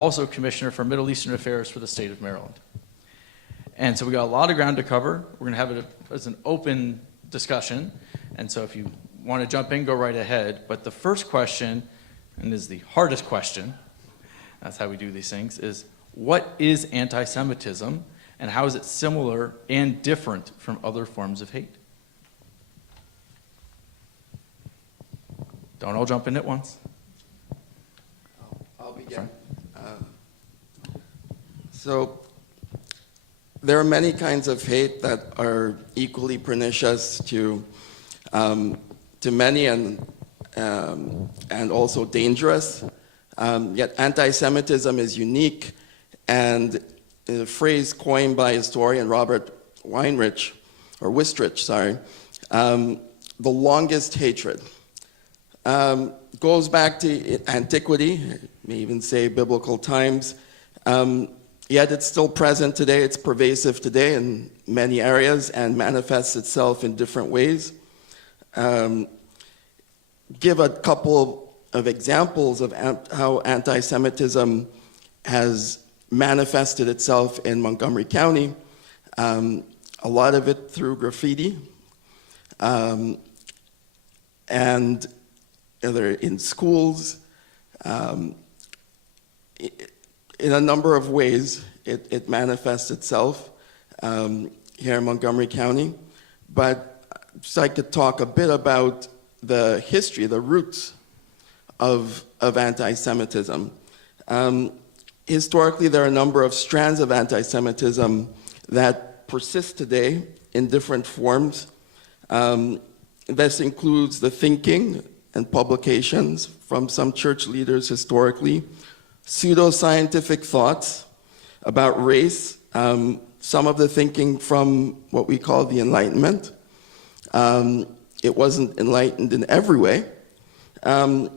also Commissioner for Middle Eastern Affairs for the state of Maryland. And so we got a lot of ground to cover. We're going to have it as an open discussion. And so if you want to jump in, go right ahead. But the first question, and is the hardest question, that's how we do these things, is what is anti-Semitism and how is it similar and different from other forms of hate? Don't all jump in at once. I'll begin. So there are many kinds of hate that are equally pernicious to many and also dangerous. Yet anti-Semitism is unique, and a phrase coined by historian Robert Wistrich, the longest hatred. Goes back to antiquity, may even say biblical times, yet it's still present today, it's pervasive today in many areas and manifests itself in different ways. Give a couple of examples of how anti-Semitism has manifested itself in Montgomery County, a lot of it through graffiti, and either in schools, in a number of ways it manifests itself here in Montgomery County. But just I could talk a bit about the history, the roots of anti-Semitism. Historically, there are a number of strands of anti-Semitism that persist today in different forms. This includes the thinking and publications from some church leaders historically, pseudo-scientific thoughts about race, some of the thinking from what we call the Enlightenment. It wasn't enlightened in every way. And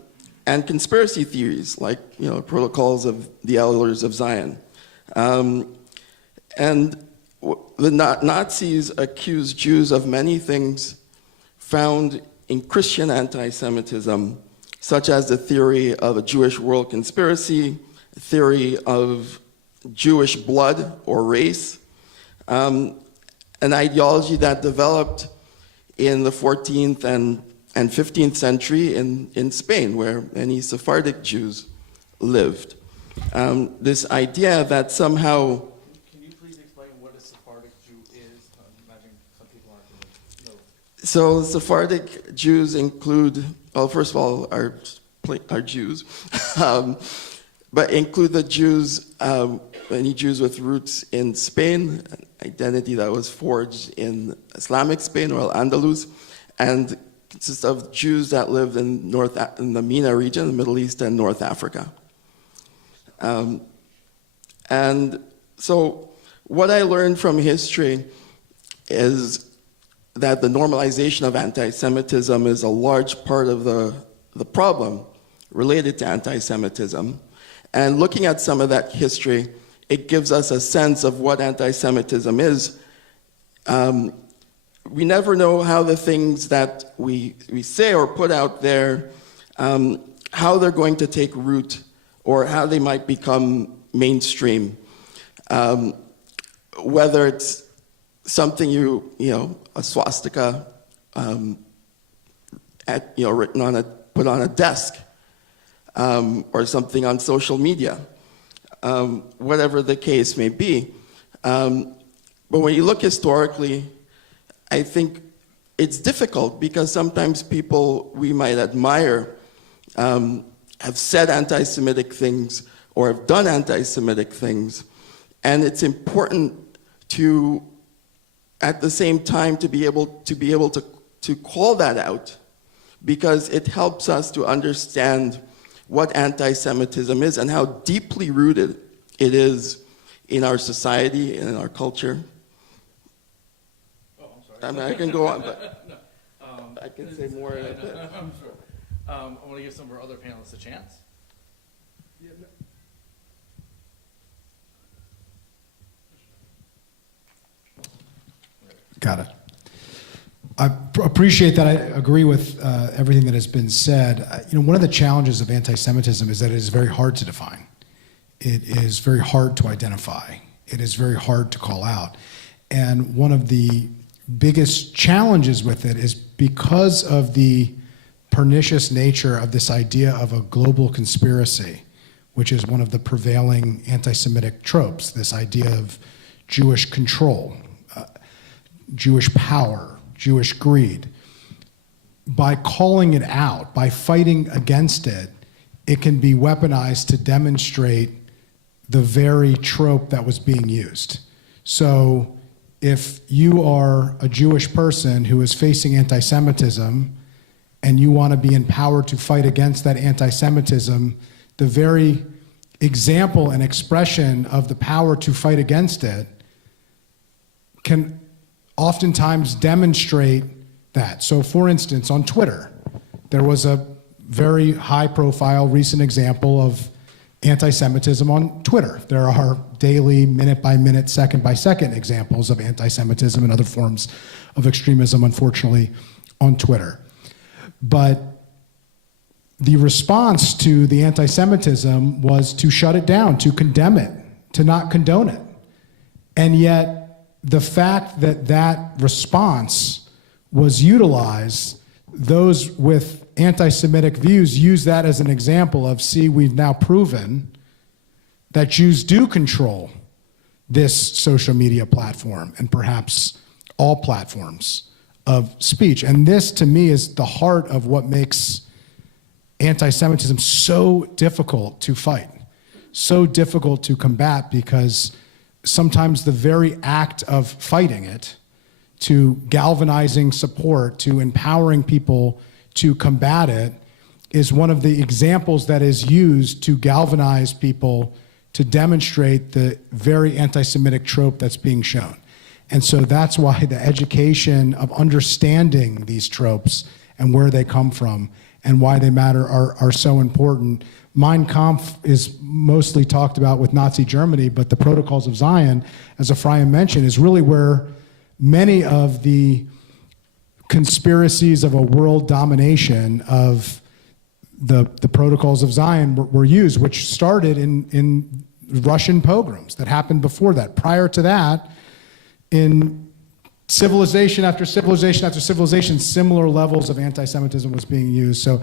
conspiracy theories, like protocols of the Elders of Zion. And the Nazis accused Jews of many things found in Christian anti-Semitism, such as the theory of a Jewish world conspiracy, theory of Jewish blood or race, an ideology that developed in the 14th and 15th century in Spain, where many Sephardic Jews lived. This idea that somehow... Can you please explain what a Sephardic Jew is? I imagine some people aren't going to know. So Sephardic Jews include, well, first of all, are Jews, but include the Jews, many Jews with roots in Spain, an identity that was forged in Islamic Spain or Al-Andalus, and consists of Jews that lived in the MENA region, the Middle East and North Africa. And so what I learned from history is that the normalization of anti-Semitism is a large part of the problem related to anti-Semitism. And looking at some of that history, it gives us a sense of what anti-Semitism is. We never know how the things that we say or put out there, how they're going to take root or how they might become mainstream. Whether it's something a swastika, written on put on a desk, or something on social media, whatever the case may be. But when you look historically, I think it's difficult because sometimes people we might admire have said anti-Semitic things or have done anti-Semitic things, and it's important to, at the same time, to be able to call that out, because it helps us to understand what anti-Semitism is and how deeply rooted it is in our society and in our culture. Oh, I'm sorry. I mean, I can go on, but no. I can say more in a bit. I'm sure. I want to give some of our other panelists a chance. Yeah, no. Got it. I appreciate that. I agree with everything that has been said. One of the challenges of anti-Semitism is that it is very hard to define. it is very hard to identify. It is very hard to call out. And one of the biggest challenges with it is because of the pernicious nature of this idea of a global conspiracy, which is one of the prevailing anti-Semitic tropes, this idea of Jewish control, Jewish power, Jewish greed. By calling it out, by fighting against it, it can be weaponized to demonstrate the very trope that was being used. So if you are a Jewish person who is facing anti-Semitism and you want to be empowered to fight against that anti-Semitism, the very example and expression of the power to fight against it can oftentimes demonstrate that. So for instance, on Twitter, there was a very high-profile recent example of anti-Semitism on Twitter. There are daily, minute-by-minute, second-by-second examples of anti-Semitism and other forms of extremism, unfortunately, on Twitter. But the response to the anti-Semitism was to shut it down, to condemn it, to not condone it. And yet, the fact that that response was utilized, those with anti-Semitic views use that as an example of, see, we've now proven that Jews do control this social media platform and perhaps all platforms of speech. And this, to me, is the heart of what makes anti-Semitism so difficult to fight, so difficult to combat, because sometimes the very act of fighting it, to galvanizing support, to empowering people to combat it, is one of the examples that is used to galvanize people to demonstrate the very anti-Semitic trope that's being shown. And so that's why the education of understanding these tropes and where they come from and why they matter are so important. Mein Kampf is mostly talked about with Nazi Germany, but the Protocols of Zion, as Ephraim mentioned, is really where many of the conspiracies of a world domination of the Protocols of Zion were used, which started in Russian pogroms that happened before that. Prior to that, in civilization after civilization after civilization, similar levels of anti-Semitism was being used. So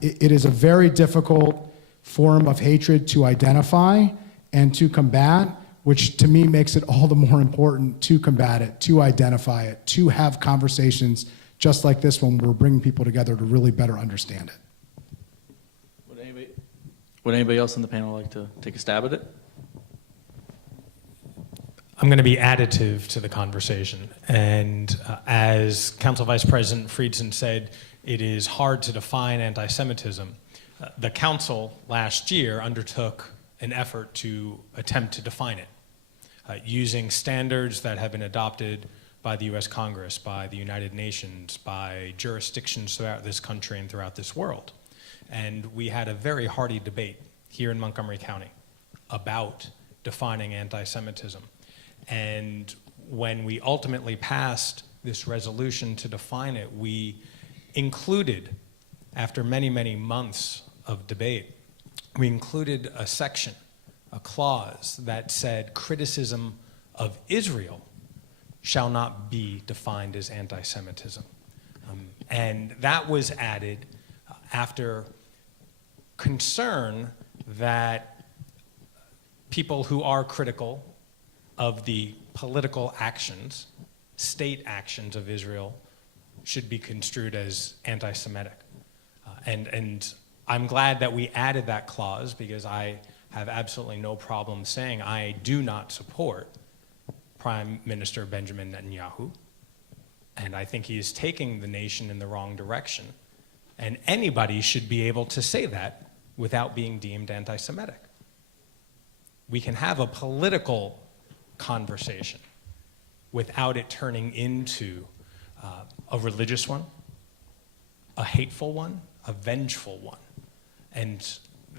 it is a very difficult form of hatred to identify and to combat, which to me makes it all the more important to combat it, to identify it, to have conversations just like this one where we're bringing people together to really better understand it. Would anybody else on the panel like to take a stab at it? I'm going to be additive to the conversation. And as Council Vice President Friedson said, it is hard to define anti-Semitism. The Council last year undertook an effort to attempt to define it, using standards that have been adopted by the US Congress, by the United Nations, by jurisdictions throughout this country and throughout this world. And we had a very hearty debate here in Montgomery County about defining anti-Semitism. And when we ultimately passed this resolution to define it, we included, after many, many months of debate, we included a section, a clause that said criticism of Israel shall not be defined as anti-Semitism. And that was added after concern that people who are critical of the political actions, state actions of Israel, should be construed as anti-Semitic. And I'm glad that we added that clause, because I have absolutely no problem saying I do not support Prime Minister Benjamin Netanyahu, and I think he is taking the nation in the wrong direction. And anybody should be able to say that without being deemed anti-Semitic. We can have a political conversation without it turning into a religious one, a hateful one, a vengeful one. And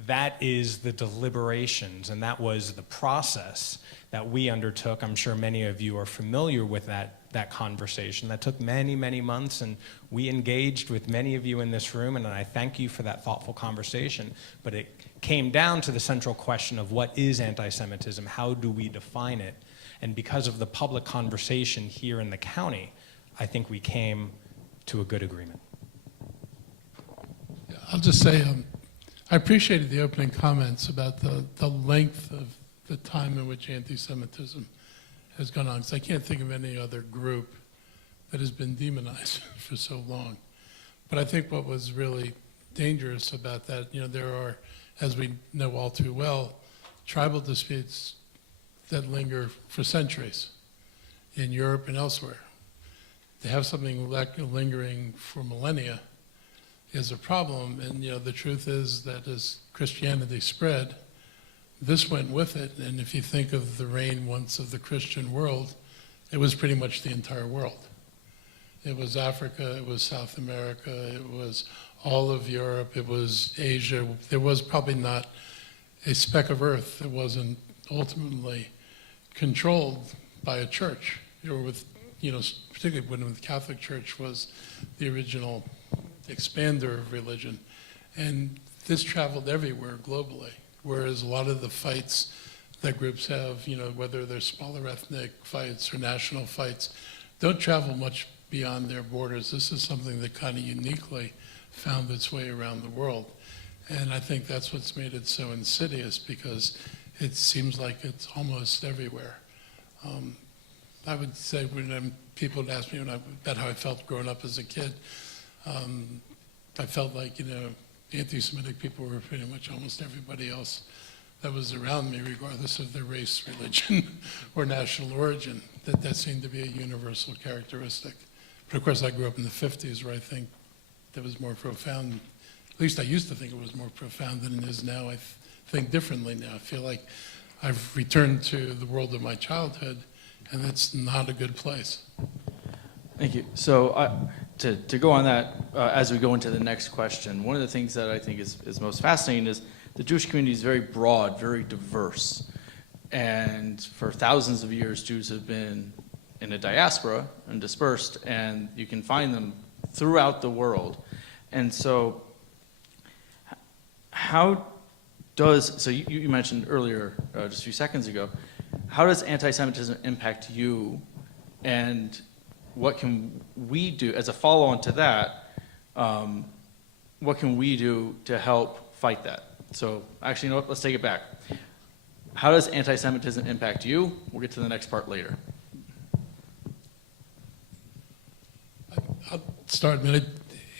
that is the deliberations, and that was the process that we undertook. I'm sure many of you are familiar with that conversation. That took many, many months, and we engaged with many of you in this room, and I thank you for that thoughtful conversation. But it came down to the central question of what is anti-Semitism? How do we define it? And because of the public conversation here in the county, I think we came to a good agreement. I'll just say I appreciated the opening comments about the length of the time in which anti-Semitism has gone on, because I can't think of any other group that has been demonized for so long. But I think what was really dangerous about that, there are, as we know all too well, tribal disputes that linger for centuries in Europe and elsewhere. To have something lingering for millennia is a problem, and the truth is that as Christianity spread, this went with it, and if you think of the reign once of the Christian world, it was pretty much the entire world. It was Africa, it was South America, it was all of Europe, it was Asia. There was probably not a speck of earth that wasn't ultimately controlled by a church, or with, particularly when the Catholic Church was the original expander of religion. And this traveled everywhere globally, whereas a lot of the fights that groups have, whether they're smaller ethnic fights or national fights, don't travel much beyond their borders. This is something that kind of uniquely found its way around the world. And I think that's what's made it so insidious, because it seems like it's almost everywhere. I would say when people would ask me about how I felt growing up as a kid, I felt like, anti-Semitic people were pretty much almost everybody else that was around me, regardless of their race, religion, or national origin. That seemed to be a universal characteristic. But of course, I grew up in the 50s, where I think that was more profound. At least I used to think it was more profound than it is now. I think differently now. I feel like I've returned to the world of my childhood, and it's not a good place. Thank you. So to go on that, as we go into the next question, one of the things that I think is most fascinating is the Jewish community is very broad, very diverse. And for thousands of years, Jews have been in a diaspora and dispersed, and you can find them throughout the world. And so you mentioned earlier, just a few seconds ago, how does anti-Semitism impact you, and what can we do, as a follow-on to that, what can we do to help fight that? So actually, you know what, let's take it back. How does anti-Semitism impact you? We'll get to the next part later. I'll start, but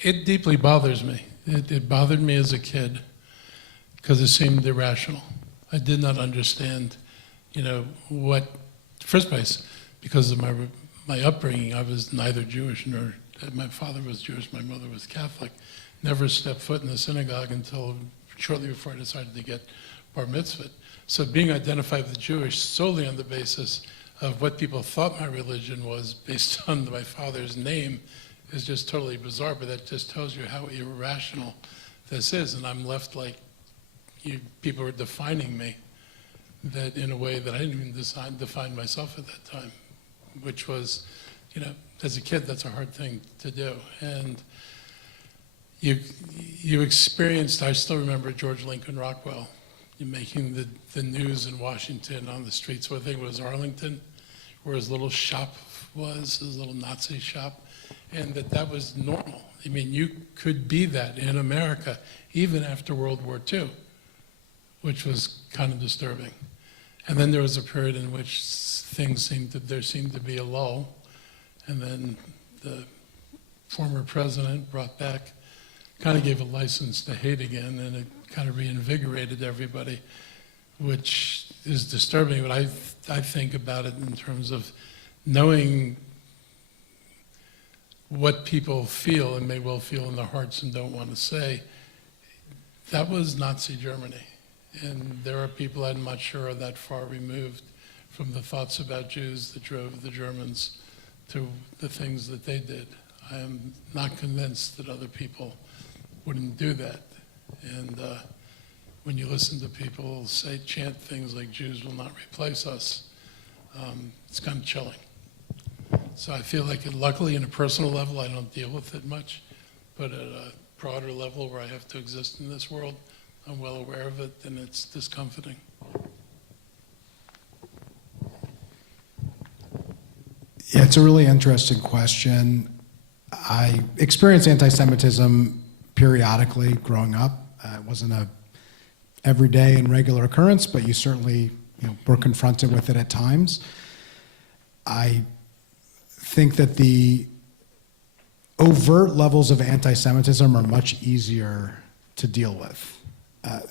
it deeply bothers me. It bothered me as a kid because it seemed irrational. I did not understand, what, first place, because of my upbringing, I was neither Jewish nor, my father was Jewish, my mother was Catholic. Never stepped foot in the synagogue until shortly before I decided to get bar mitzvah. So being identified with Jewish solely on the basis of what people thought my religion was based on my father's name is just totally bizarre, but that just tells you how irrational this is. And I'm left like, people are defining me that in a way that I didn't even define myself at that time, which was, as a kid, that's a hard thing to do. And you experienced, I still remember George Lincoln Rockwell making the news in Washington on the streets. I think it was Arlington, where his little shop was, his little Nazi shop, and that was normal. I mean, you could be that in America, even after World War II, which was kind of disturbing. And then there was a period in which there seemed to be a lull, and then the former president brought back, kind of gave a license to hate again, and it kind of reinvigorated everybody, which is disturbing. But I think about it in terms of knowing what people feel and may well feel in their hearts and don't want to say. That was Nazi Germany. And there are people I'm not sure are that far removed from the thoughts about Jews that drove the Germans to the things that they did. I am not convinced that other people wouldn't do that. And when you listen to people say, chant things like Jews will not replace us, it's kind of chilling. So I feel like, luckily, in a personal level, I don't deal with it much, but at a broader level where I have to exist in this world, I'm well aware of it, and it's discomforting. Yeah, it's a really interesting question. I experienced anti-Semitism periodically growing up. It wasn't a everyday and regular occurrence, but you certainly were confronted with it at times. I think that the overt levels of anti-Semitism are much easier to deal with.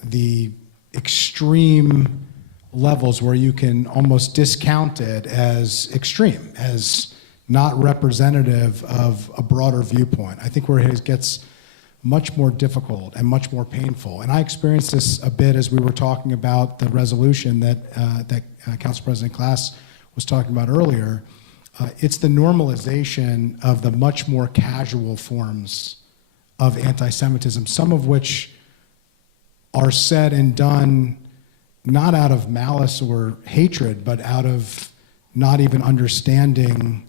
The extreme levels where you can almost discount it as extreme, as not representative of a broader viewpoint. I think where it gets much more difficult and much more painful. And I experienced this a bit as we were talking about the resolution that Council President Klass was talking about earlier. It's the normalization of the much more casual forms of anti-Semitism, some of which are said and done not out of malice or hatred, but out of not even understanding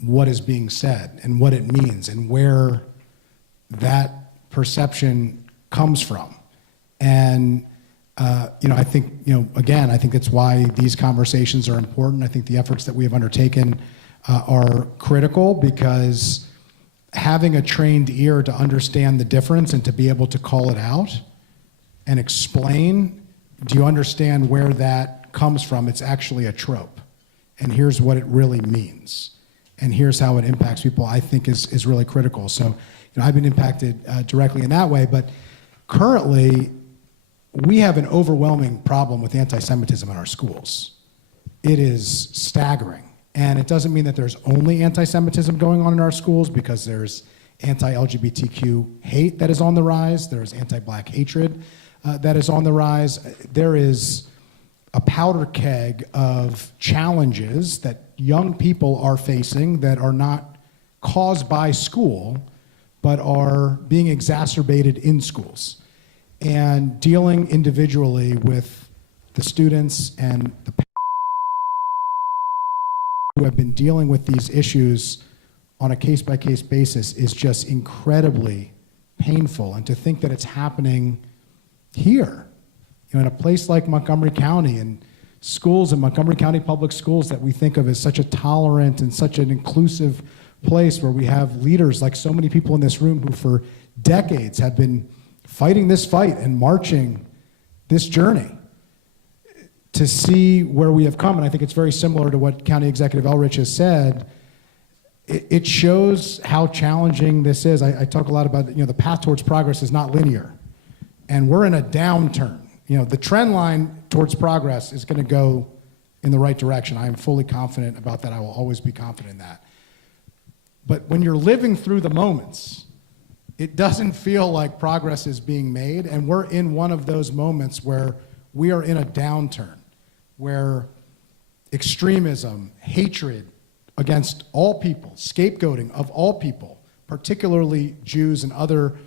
what is being said and what it means and where that perception comes from. And I think, again, I think that's why these conversations are important. I think the efforts that we have undertaken are critical, because having a trained ear to understand the difference and to be able to call it out and explain, do you understand where that comes from? It's actually a trope. And here's what it really means. And here's how it impacts people, I think is really critical. So, I've been impacted directly in that way, but currently, we have an overwhelming problem with anti-Semitism in our schools. It is staggering. And it doesn't mean that there's only anti-Semitism going on in our schools, because there's anti-LGBTQ hate that is on the rise. There's anti-Black hatred that is on the rise. There is a powder keg of challenges that young people are facing that are not caused by school, but are being exacerbated in schools. And dealing individually with the students and the parents who have been dealing with these issues on a case-by-case basis is just incredibly painful. And to think that it's happening here, in a place like Montgomery County, and schools in Montgomery County Public Schools that we think of as such a tolerant and such an inclusive place, where we have leaders like so many people in this room who for decades have been fighting this fight and marching this journey, to see where we have come. And I think it's very similar to what County Executive Elrich has said. It shows how challenging this is. I talk a lot about, the path towards progress is not linear, and we're in a downturn. The trend line towards progress is going to go in the right direction. I am fully confident about that. I will always be confident in that. But when you're living through the moments, it doesn't feel like progress is being made, and we're in one of those moments where we are in a downturn, where extremism, hatred against all people, scapegoating of all people, particularly Jews and other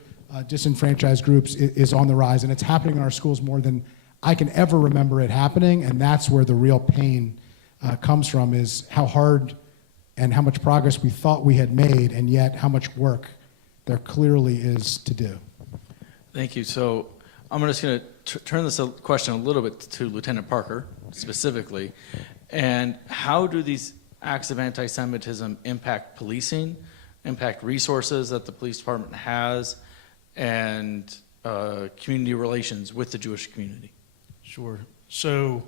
disenfranchised groups, is on the rise, and it's happening in our schools more than I can ever remember it happening, and that's where the real pain comes from, is how hard and how much progress we thought we had made, and yet how much work there clearly is to do. Thank you. So I'm just going to turn this question a little bit to Lieutenant Parker specifically. And how do these acts of anti-Semitism impact policing, impact resources that the police department has, and community relations with the Jewish community? Sure. So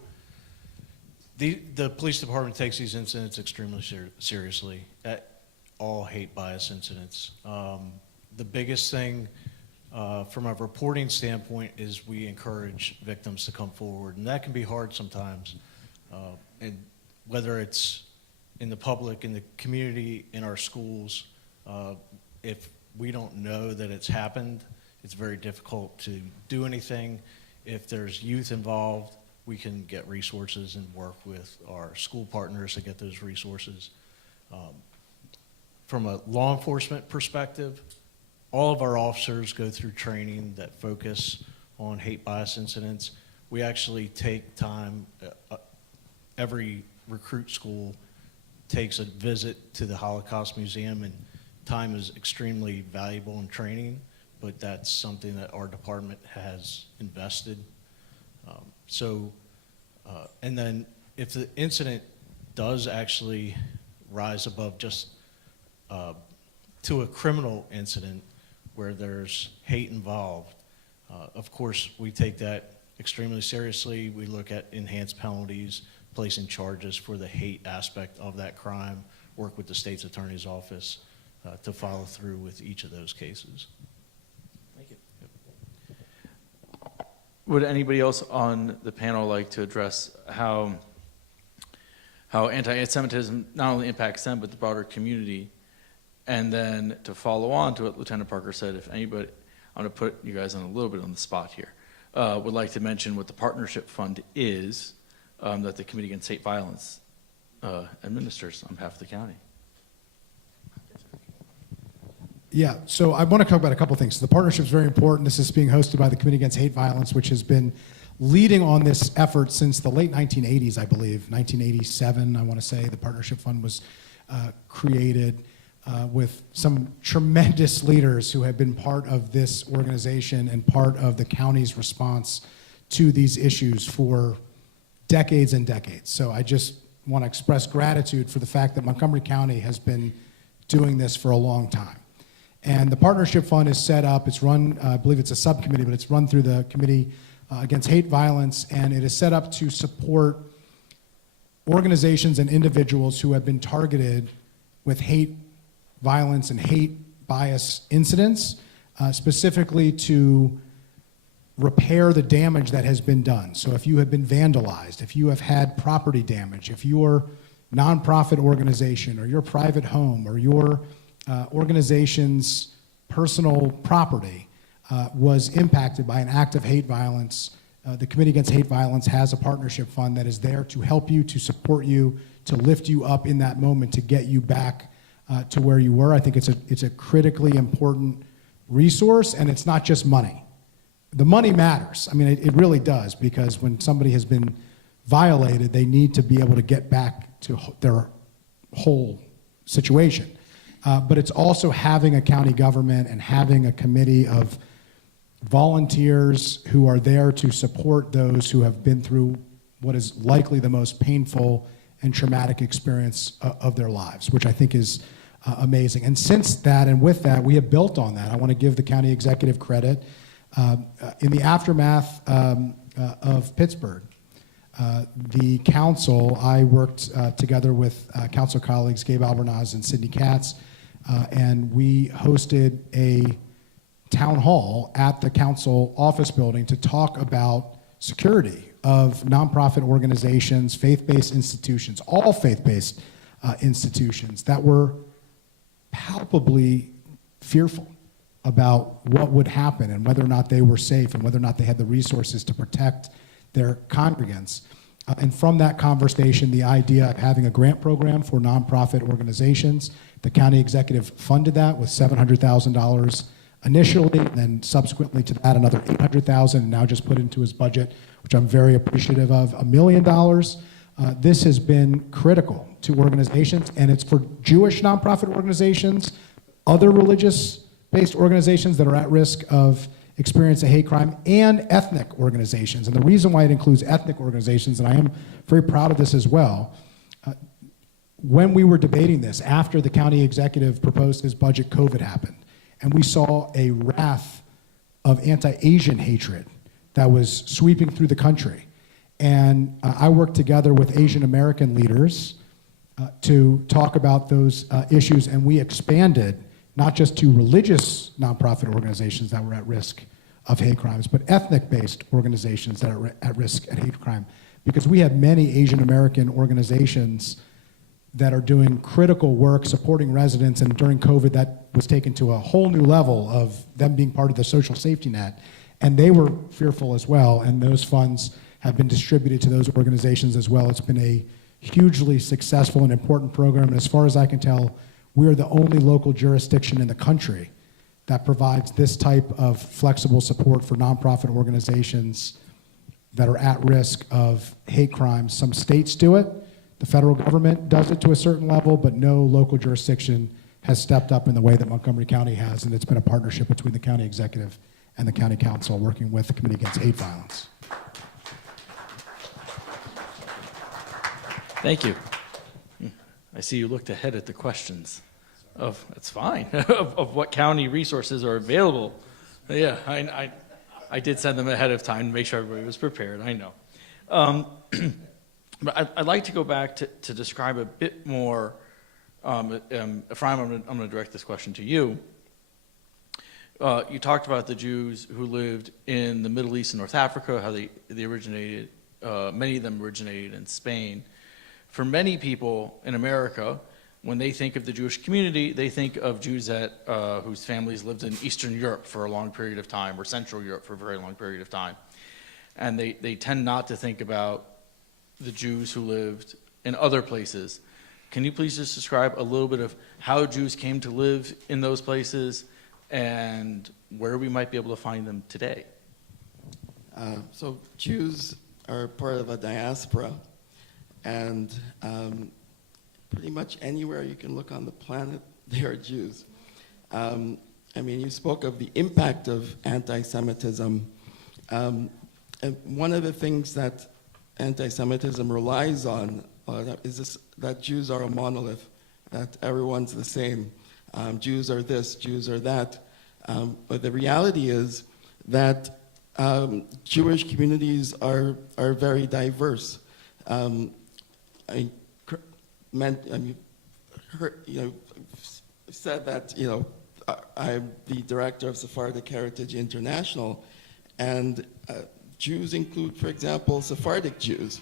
the police department takes these incidents extremely seriously. All hate bias incidents. The biggest thing from a reporting standpoint is we encourage victims to come forward, and that can be hard sometimes. And whether it's in the public, in the community, in our schools, if we don't know that it's happened, it's very difficult to do anything. If there's youth involved, we can get resources and work with our school partners to get those resources. From a law enforcement perspective, all of our officers go through training that focus on hate bias incidents. We actually take time, every recruit school takes a visit to the Holocaust Museum, and time is extremely valuable in training, but that's something that our department has invested. And then if the incident does actually rise above just to a criminal incident where there's hate involved, of course, we take that extremely seriously. We look at enhanced penalties, placing charges for the hate aspect of that crime, work with the state's attorney's office to follow through with each of those cases. Thank you. Would anybody else on the panel like to address how anti-Semitism not only impacts them, but the broader community? And then to follow on to what Lieutenant Parker said, if anybody, I'm going to put you guys on a little bit on the spot here, would like to mention what the partnership fund is that the Committee Against Hate Violence administers on behalf of the county. Yeah, so I want to talk about a couple things. So the partnership is very important. This is being hosted by the Committee Against Hate Violence, which has been leading on this effort since the late 1980s, I believe. 1987, I want to say, the partnership fund was created with some tremendous leaders who have been part of this organization and part of the county's response to these issues for decades and decades. So I just want to express gratitude for the fact that Montgomery County has been doing this for a long time. And the partnership fund is set up, it's run, I believe it's a subcommittee, but it's run through the Committee Against Hate Violence, and it is set up to support organizations and individuals who have been targeted with hate violence and hate bias incidents, specifically to repair the damage that has been done. So if you have been vandalized, if you have had property damage, if your nonprofit organization or your private home or your organization's personal property was impacted by an act of hate violence, the Committee Against Hate Violence has a partnership fund that is there to help you, to support you, to lift you up in that moment, to get you back to where you were. I think it's a critically important resource, and it's not just money. The money matters. I mean, it really does, because when somebody has been violated, they need to be able to get back to their whole situation. But it's also having a county government and having a committee of volunteers who are there to support those who have been through what is likely the most painful and traumatic experience of their lives, which I think is amazing. And since that and with that, we have built on that. I want to give the county executive credit. In the aftermath of Pittsburgh, the council, I worked together with council colleagues Gabe Albernaz and Sidney Katz, and we hosted a town hall at the council office building to talk about security of nonprofit organizations, faith-based institutions, all faith-based institutions that were palpably fearful about what would happen and whether or not they were safe and whether or not they had the resources to protect their congregants. And from that conversation, the idea of having a grant program for nonprofit organizations, the county executive funded that with $700,000 initially, and then subsequently to that another $800,000, and now just put into his budget, which I'm very appreciative of, $1 million. This has been critical to organizations, and it's for Jewish nonprofit organizations, other religious-based organizations that are at risk of experience a hate crime, and ethnic organizations. And the reason why it includes ethnic organizations, and I am very proud of this as well, when we were debating this, after the county executive proposed his budget, COVID happened, and we saw a wrath of anti-Asian hatred that was sweeping through the country. And I worked together with Asian American leaders to talk about those issues, and we expanded not just to religious nonprofit organizations that were at risk of hate crimes, but ethnic-based organizations that are at risk at hate crime. Because we have many Asian American organizations that are doing critical work supporting residents, and during COVID that was taken to a whole new level of them being part of the social safety net. And they were fearful as well, and those funds have been distributed to those organizations as well. It's been a hugely successful and important program, and as far as I can tell, we are the only local jurisdiction in the country that provides this type of flexible support for nonprofit organizations that are at risk of hate crimes. Some states do it. The federal government does it to a certain level, but no local jurisdiction has stepped up in the way that Montgomery County has, and it's been a partnership between the county executive and the county council working with the Committee Against Hate Violence. Thank you. I see you looked ahead at the questions of, that's fine, of what county resources are available. Yeah, I did send them ahead of time to make sure everybody was prepared, I know. But I'd like to go back to describe a bit more, Ephraim, I'm going to direct this question to you. You talked about the Jews who lived in the Middle East and North Africa, how they originated, many of them originated in Spain. For many people in America, when they think of the Jewish community, they think of Jews whose families lived in Eastern Europe for a long period of time, or Central Europe for a very long period of time. And they tend not to think about the Jews who lived in other places. Can you please just describe a little bit of how Jews came to live in those places and where we might be able to find them today? So Jews are part of a diaspora, and pretty much anywhere you can look on the planet, there are Jews. I mean, you spoke of the impact of anti-Semitism. And one of the things that anti-Semitism relies on is that Jews are a monolith, that everyone's the same. Jews are this, Jews are that. But the reality is that Jewish communities are very diverse. Said that, I'm the director of Sephardic Heritage International, and Jews include, for example, Sephardic Jews.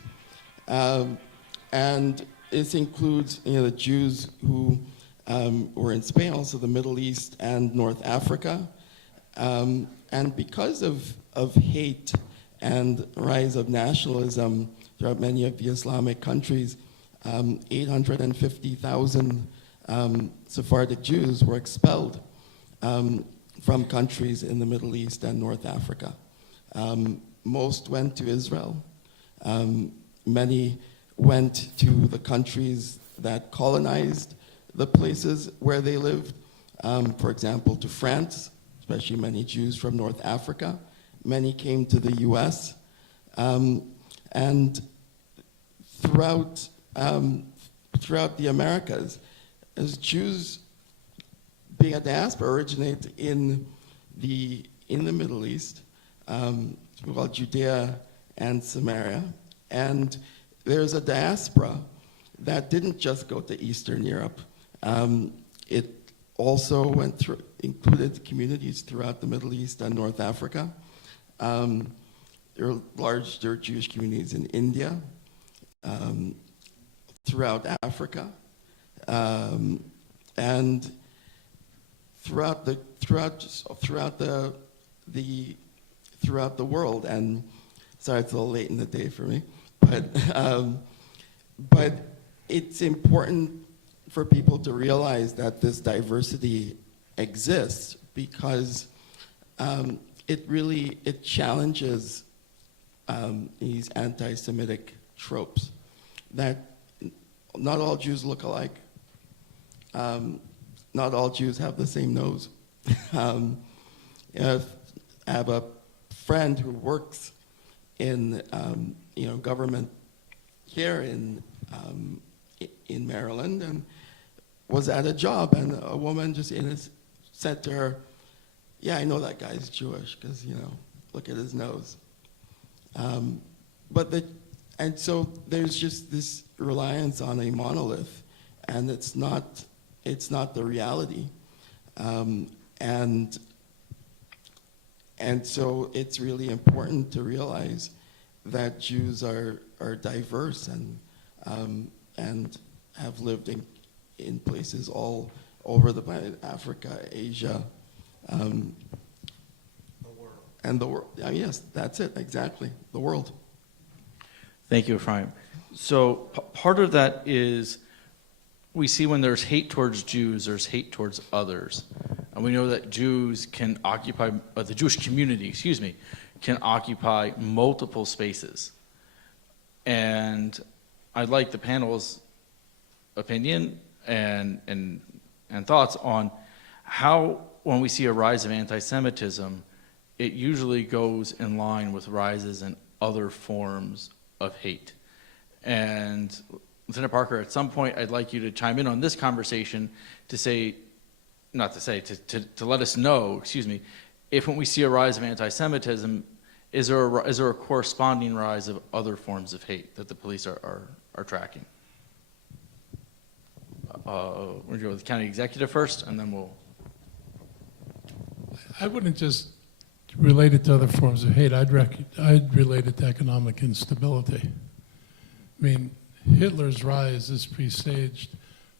And this includes, the Jews who were in Spain, also the Middle East and North Africa. And because of hate and rise of nationalism throughout many of the Islamic countries, 850,000 Sephardic Jews were expelled from countries in the Middle East and North Africa. Most went to Israel. Many went to the countries that colonized the places where they lived. For example, to France, especially many Jews from North Africa. Many came to the US. And throughout the Americas, as Jews being a diaspora originate in the Middle East, called Judea and Samaria, and there's a diaspora that didn't just go to Eastern Europe. It also included communities throughout the Middle East and North Africa. There are Jewish communities in India, throughout Africa, and throughout the world. And sorry, it's a little late in the day for me, but it's important for people to realize that this diversity exists, because it challenges these anti-Semitic tropes that not all Jews look alike. Not all Jews have the same nose. I have a friend who works in government here in Maryland, and was at a job, and a woman just said to her, "Yeah, I know that guy's Jewish because look at his nose." And so there's just this reliance on a monolith, and it's not the reality, and so it's really important to realize that Jews are diverse and have lived in places all over the planet, Africa, Asia, and the world. Yes, that's it, exactly, the world. Thank you, Ephraim. So part of that is we see when there's hate towards Jews, there's hate towards others. And we know that Jews can occupy, the Jewish community, excuse me, can occupy multiple spaces. And I'd like the panel's opinion and thoughts on how, when we see a rise of anti-Semitism, it usually goes in line with rises in other forms of hate. And Lieutenant Parker, at some point, I'd like you to chime in on this conversation to say, not to say, to let us know, excuse me, if when we see a rise of anti-Semitism, is there a corresponding rise of other forms of hate that the police are tracking? We're going to go with the county executive first, and then we'll... I wouldn't just relate it to other forms of hate. I'd relate it to economic instability. I mean, Hitler's rise is presaged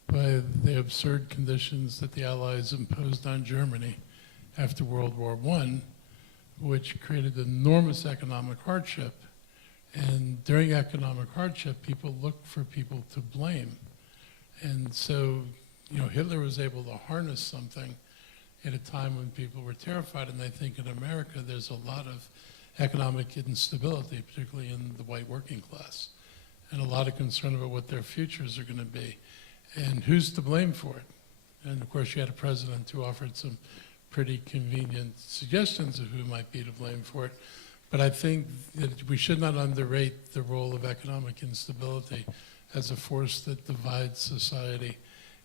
by the absurd conditions that the Allies imposed on Germany after World War I, which created enormous economic hardship. And during economic hardship, people look for people to blame. And so, Hitler was able to harness something at a time when people were terrified. And I think in America, there's a lot of economic instability, particularly in the white working class, and a lot of concern about what their futures are going to be. And who's to blame for it? And of course, you had a president who offered some pretty convenient suggestions of who might be to blame for it. But I think that we should not underrate the role of economic instability as a force that divides society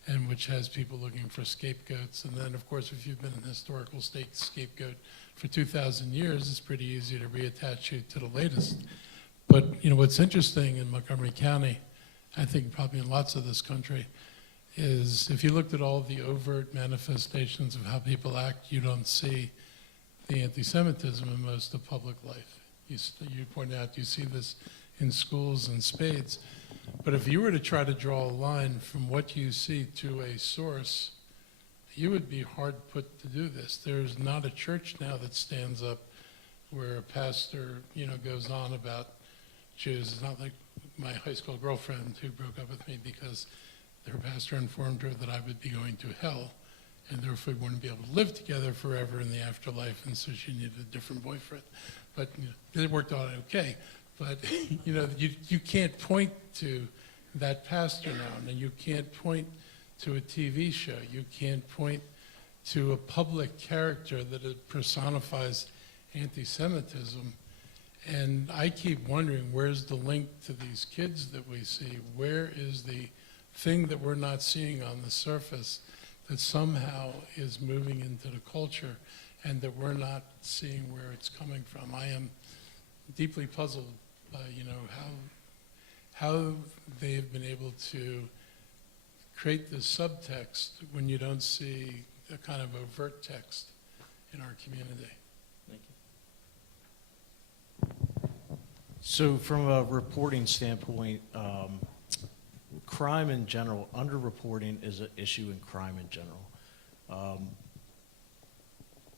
and which has people looking for scapegoats. And then, of course, if you've been an historical state scapegoat for 2,000 years, it's pretty easy to reattach you to the latest. But, what's interesting in Montgomery County, I think probably in lots of this country, is if you looked at all the overt manifestations of how people act, you don't see the anti-Semitism in most of public life. You point out, you see this in schools in spades. But if you were to try to draw a line from what you see to a source, you would be hard put to do this. There's not a church now that stands up where a pastor, goes on about Jews. It's not like my high school girlfriend who broke up with me because her pastor informed her that I would be going to hell, and therefore we wouldn't be able to live together forever in the afterlife, and so she needed a different boyfriend. But it worked out okay. But you can't point to that pastor now, and you can't point to a TV show. You can't point to a public character that it personifies anti-Semitism. And I keep wondering, where's the link to these kids that we see? Where is the thing that we're not seeing on the surface that somehow is moving into the culture and that we're not seeing where it's coming from? I am deeply puzzled by, how they have been able to create this subtext when you don't see a kind of overt text in our community. Thank you. So from a reporting standpoint, crime in general, underreporting is an issue in crime in general.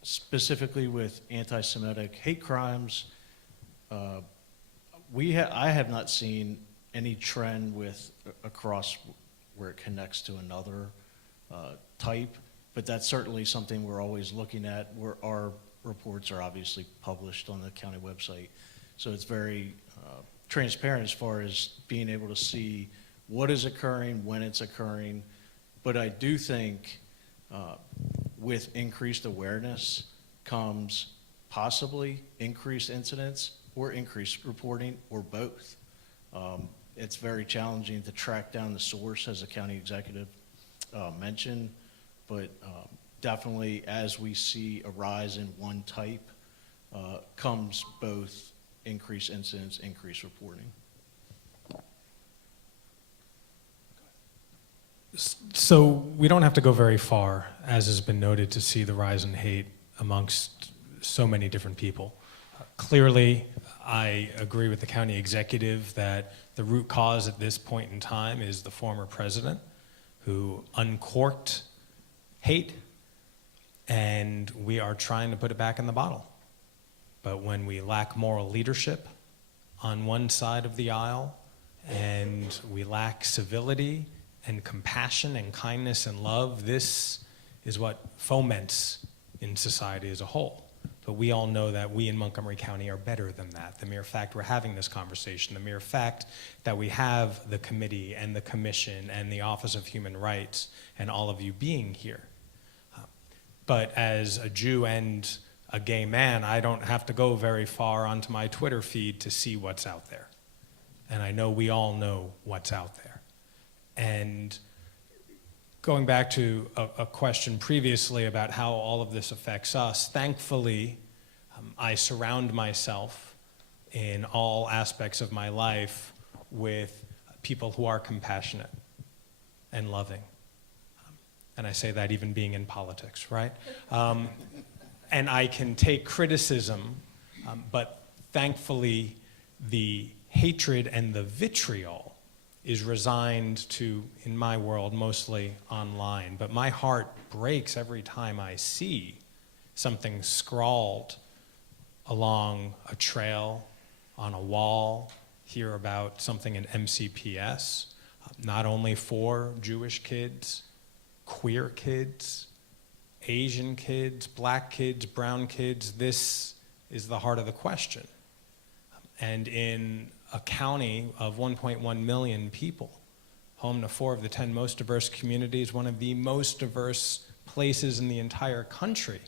Specifically with anti-Semitic hate crimes, I have not seen any trend across where it connects to another type, but that's certainly something we're always looking at. Our reports are obviously published on the county website, so it's very transparent as far as being able to see what is occurring, when it's occurring. But I do think with increased awareness comes possibly increased incidents or increased reporting or both. It's very challenging to track down the source, as the county executive mentioned, but definitely as we see a rise in one type, comes both increased incidents, increased reporting. So we don't have to go very far, as has been noted, to see the rise in hate amongst so many different people. Clearly, I agree with the county executive that the root cause at this point in time is the former president who uncorked hate, and we are trying to put it back in the bottle. But when we lack moral leadership on one side of the aisle, and we lack civility and compassion and kindness and love, this is what foments in society as a whole. But we all know that we in Montgomery County are better than that. The mere fact we're having this conversation, the mere fact that we have the committee and the commission and the Office of Human Rights and all of you being here. But as a Jew and a gay man, I don't have to go very far onto my Twitter feed to see what's out there. And I know we all know what's out there. And going back to a question previously about how all of this affects us, thankfully, I surround myself in all aspects of my life with people who are compassionate and loving. And I say that even being in politics, right? And I can take criticism, but thankfully the hatred and the vitriol is resigned to, in my world, mostly online. But my heart breaks every time I see something scrawled along a trail, on a wall, hear about something in MCPS, not only for Jewish kids, queer kids, Asian kids, black kids, brown kids. This is the heart of the question. And in a county of 1.1 million people, home to 4 of the 10 most diverse communities, one of the most diverse places in the entire country,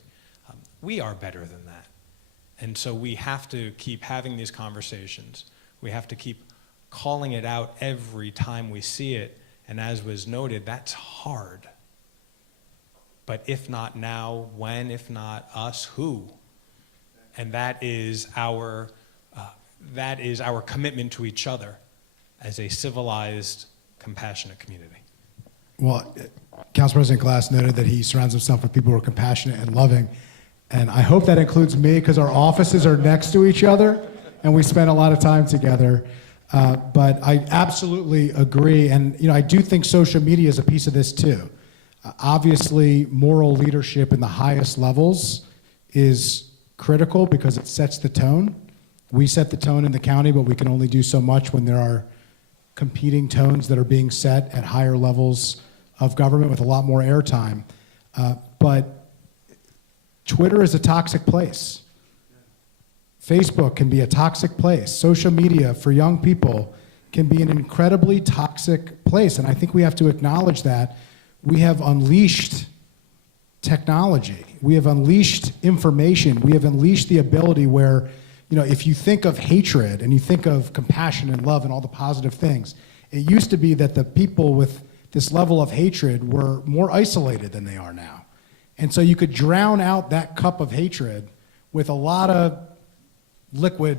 we are better than that. And so we have to keep having these conversations. We have to keep calling it out every time we see it. And as was noted, that's hard. But if not now, when? If not us, who? And that is our commitment to each other as a civilized, compassionate community. Well, Council President Glass noted that he surrounds himself with people who are compassionate and loving. And I hope that includes me, because our offices are next to each other and we spend a lot of time together. But I absolutely agree. And I do think social media is a piece of this too. Obviously, moral leadership in the highest levels is critical because it sets the tone. We set the tone in the county, but we can only do so much when there are competing tones that are being set at higher levels of government with a lot more airtime. But Twitter is a toxic place. Facebook can be a toxic place. Social media for young people can be an incredibly toxic place. And I think we have to acknowledge that. We have unleashed technology. We have unleashed information. We have unleashed the ability where, if you think of hatred and you think of compassion and love and all the positive things, it used to be that the people with this level of hatred were more isolated than they are now. And so you could drown out that cup of hatred with a lot of liquid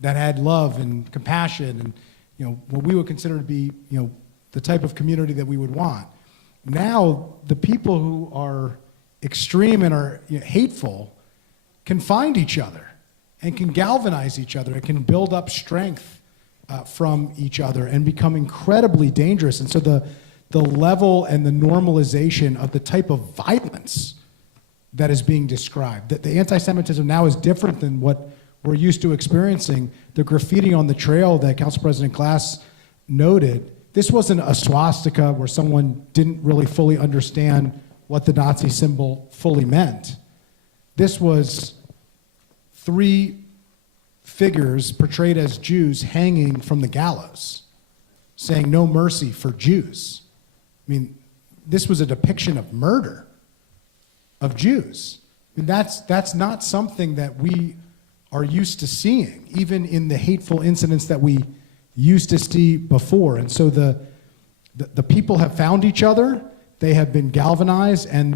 that had love and compassion and, what we would consider to be, the type of community that we would want. Now, the people who are extreme and are hateful can find each other and can galvanize each other and can build up strength from each other and become incredibly dangerous. And so the level and the normalization of the type of violence that is being described, that the anti-Semitism now is different than what we're used to experiencing. The graffiti on the trail that Council President Glass noted, this wasn't a swastika where someone didn't really fully understand what the Nazi symbol fully meant. This was 3 figures portrayed as Jews hanging from the gallows, saying no mercy for Jews. I mean, this was a depiction of murder of Jews. I mean, that's not something that we are used to seeing, even in the hateful incidents that we used to see before. And so the people have found each other, they have been galvanized, and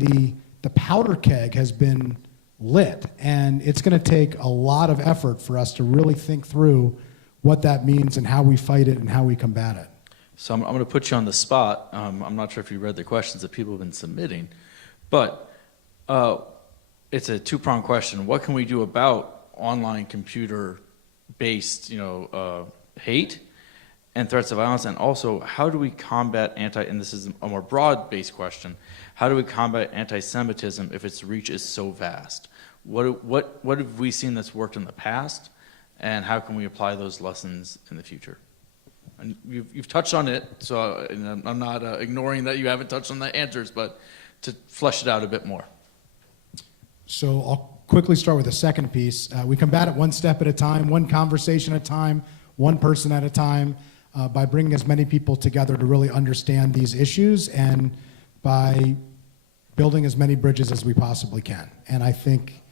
the powder keg has been lit. And it's going to take a lot of effort for us to really think through what that means and how we fight it and how we combat it. So I'm going to put you on the spot. I'm not sure if you read the questions that people have been submitting, but it's a 2-pronged question. What can we do about online computer-based, hate and threats of violence? And also, how do we combat and this is a more broad-based question, how do we combat anti-Semitism if its reach is so vast? What have we seen that's worked in the past, and how can we apply those lessons in the future? And you've touched on it, so and I'm not ignoring that you haven't touched on the answers, but to flesh it out a bit more. So I'll quickly start with the second piece. We combat it one step at a time, one conversation at a time, one person at a time, by bringing as many people together to really understand these issues and by building as many bridges as we possibly can. And I think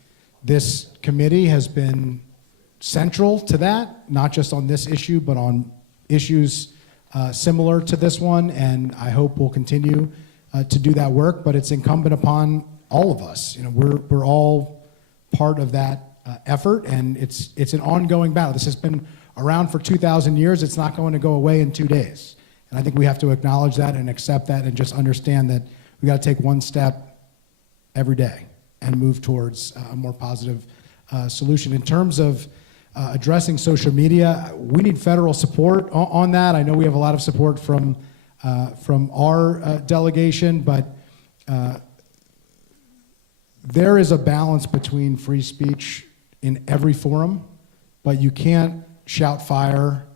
this committee has been central to that, not just on this issue, but on issues similar to this one. And I hope we'll continue to do that work, but it's incumbent upon all of us. You know, we're all part of that effort, and it's an ongoing battle. This has been around for 2,000 years. It's not going to go away in 2 days. And I think we have to acknowledge that and accept that and just understand that we got to take one step every day and move towards a more positive solution. In terms of addressing social media, we need federal support on that. I know we have a lot of support from our delegation, but there is a balance between free speech in every forum, but you can't shout fire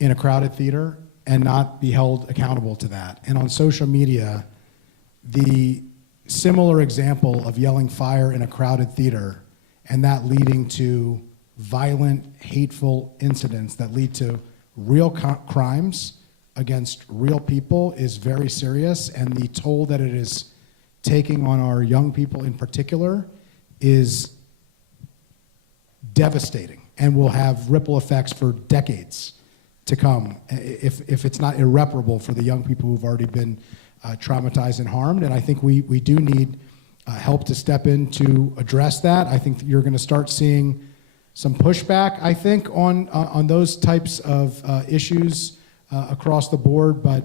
in a crowded theater and not be held accountable to that. And on social media, the similar example of yelling fire in a crowded theater and that leading to violent, hateful incidents that lead to real crimes against real people is very serious, and the toll that it is taking on our young people in particular is devastating and will have ripple effects for decades to come if it's not irreparable for the young people who've already been traumatized and harmed. And I think we do need help to step in to address that. I think that you're going to start seeing some pushback, I think, on those types of issues across the board. But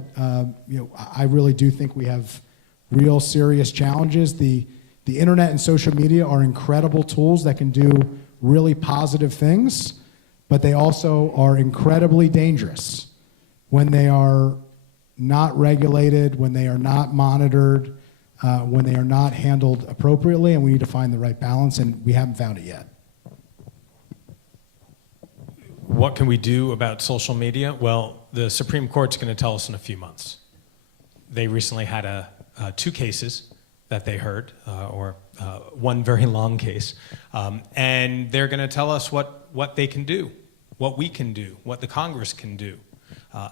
you know, I really do think we have real serious challenges. The internet and social media are incredible tools that can do really positive things, but they also are incredibly dangerous when they are not regulated, when they are not monitored, when they are not handled appropriately, and we need to find the right balance, and we haven't found it yet. What can we do about social media? Well, the Supreme Court's going to tell us in a few months. They recently had two cases that they heard, or one very long case, and they're going to tell us what they can do, what we can do, what the Congress can do.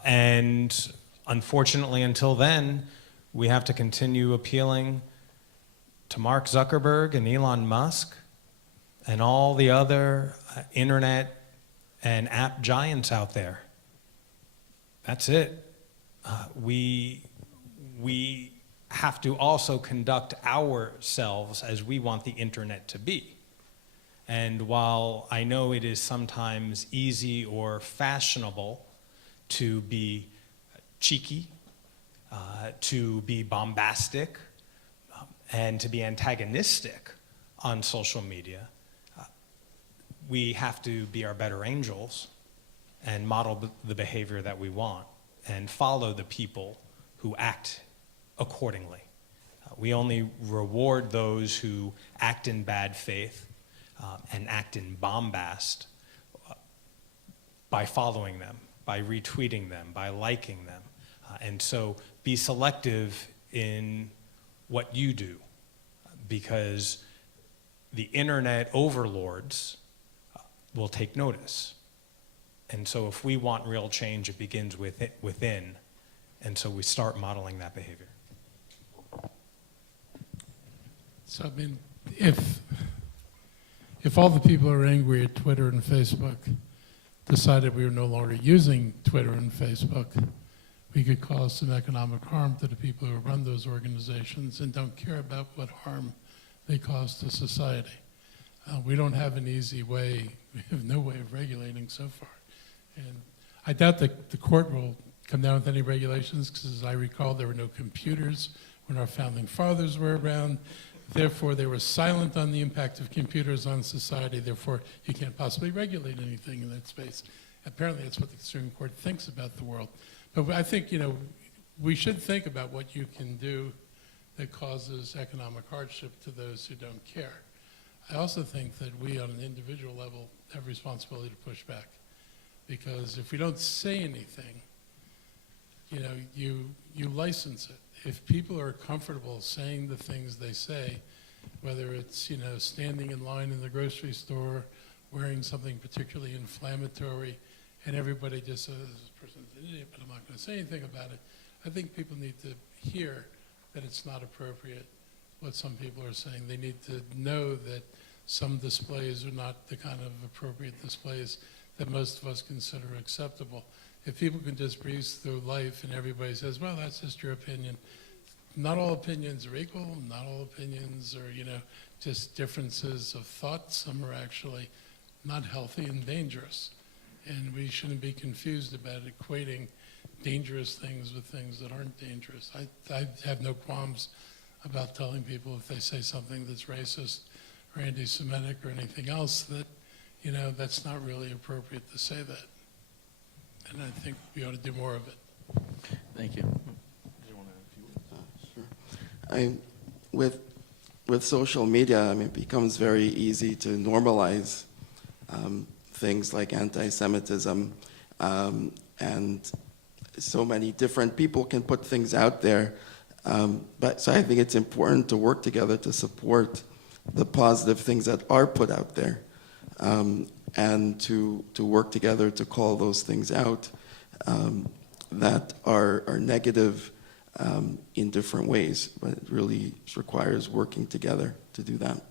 And unfortunately, until then, we have to continue appealing to Mark Zuckerberg and Elon Musk and all the other internet and app giants out there. That's it. We have to also conduct ourselves as we want the internet to be. And while I know it is sometimes easy or fashionable to be cheeky, to be bombastic, and to be antagonistic on social media, we have to be our better angels and model the behavior that we want and follow the people who act accordingly. We only reward those who act in bad faith and act in bombast by following them, by retweeting them, by liking them. And so be selective in what you do, because the internet overlords will take notice. And so if we want real change, it begins within. And so we start modeling that behavior. So, I mean, if all the people who are angry at Twitter and Facebook decided we were no longer using Twitter and Facebook, we could cause some economic harm to the people who run those organizations and don't care about what harm they cause to society. We don't have an easy way, we have no way of regulating so far. And I doubt that the court will come down with any regulations, because as I recall, there were no computers when our founding fathers were around. Therefore, they were silent on the impact of computers on society. Therefore, you can't possibly regulate anything in that space. Apparently, that's what the Supreme Court thinks about the world. But I think, you know, we should think about what you can do that causes economic hardship to those who don't care. I also think that we, on an individual level, have responsibility to push back. Because if we don't say anything, you license it. If people are comfortable saying the things they say, whether it's, standing in line in the grocery store, wearing something particularly inflammatory, and everybody just says, this person's an idiot, but I'm not going to say anything about it. I think people need to hear that it's not appropriate what some people are saying. They need to know that some displays are not the kind of appropriate displays that most of us consider acceptable. If people can just breeze through life and everybody says, well, that's just your opinion. Not all opinions are equal. Not all opinions are, just differences of thought. Some are actually not healthy and dangerous. And we shouldn't be confused about equating dangerous things with things that aren't dangerous. I have no qualms about telling people if they say something that's racist or anti-Semitic or anything else that, that's not really appropriate to say that. And I think we ought to do more of it. Thank you. Sure. With social media, it becomes very easy to normalize things like anti-Semitism, and so many different people can put things out there. So I think it's important to work together to support the positive things that are put out there, and to work together to call those things out that are negative in different ways. But it really requires working together to do that.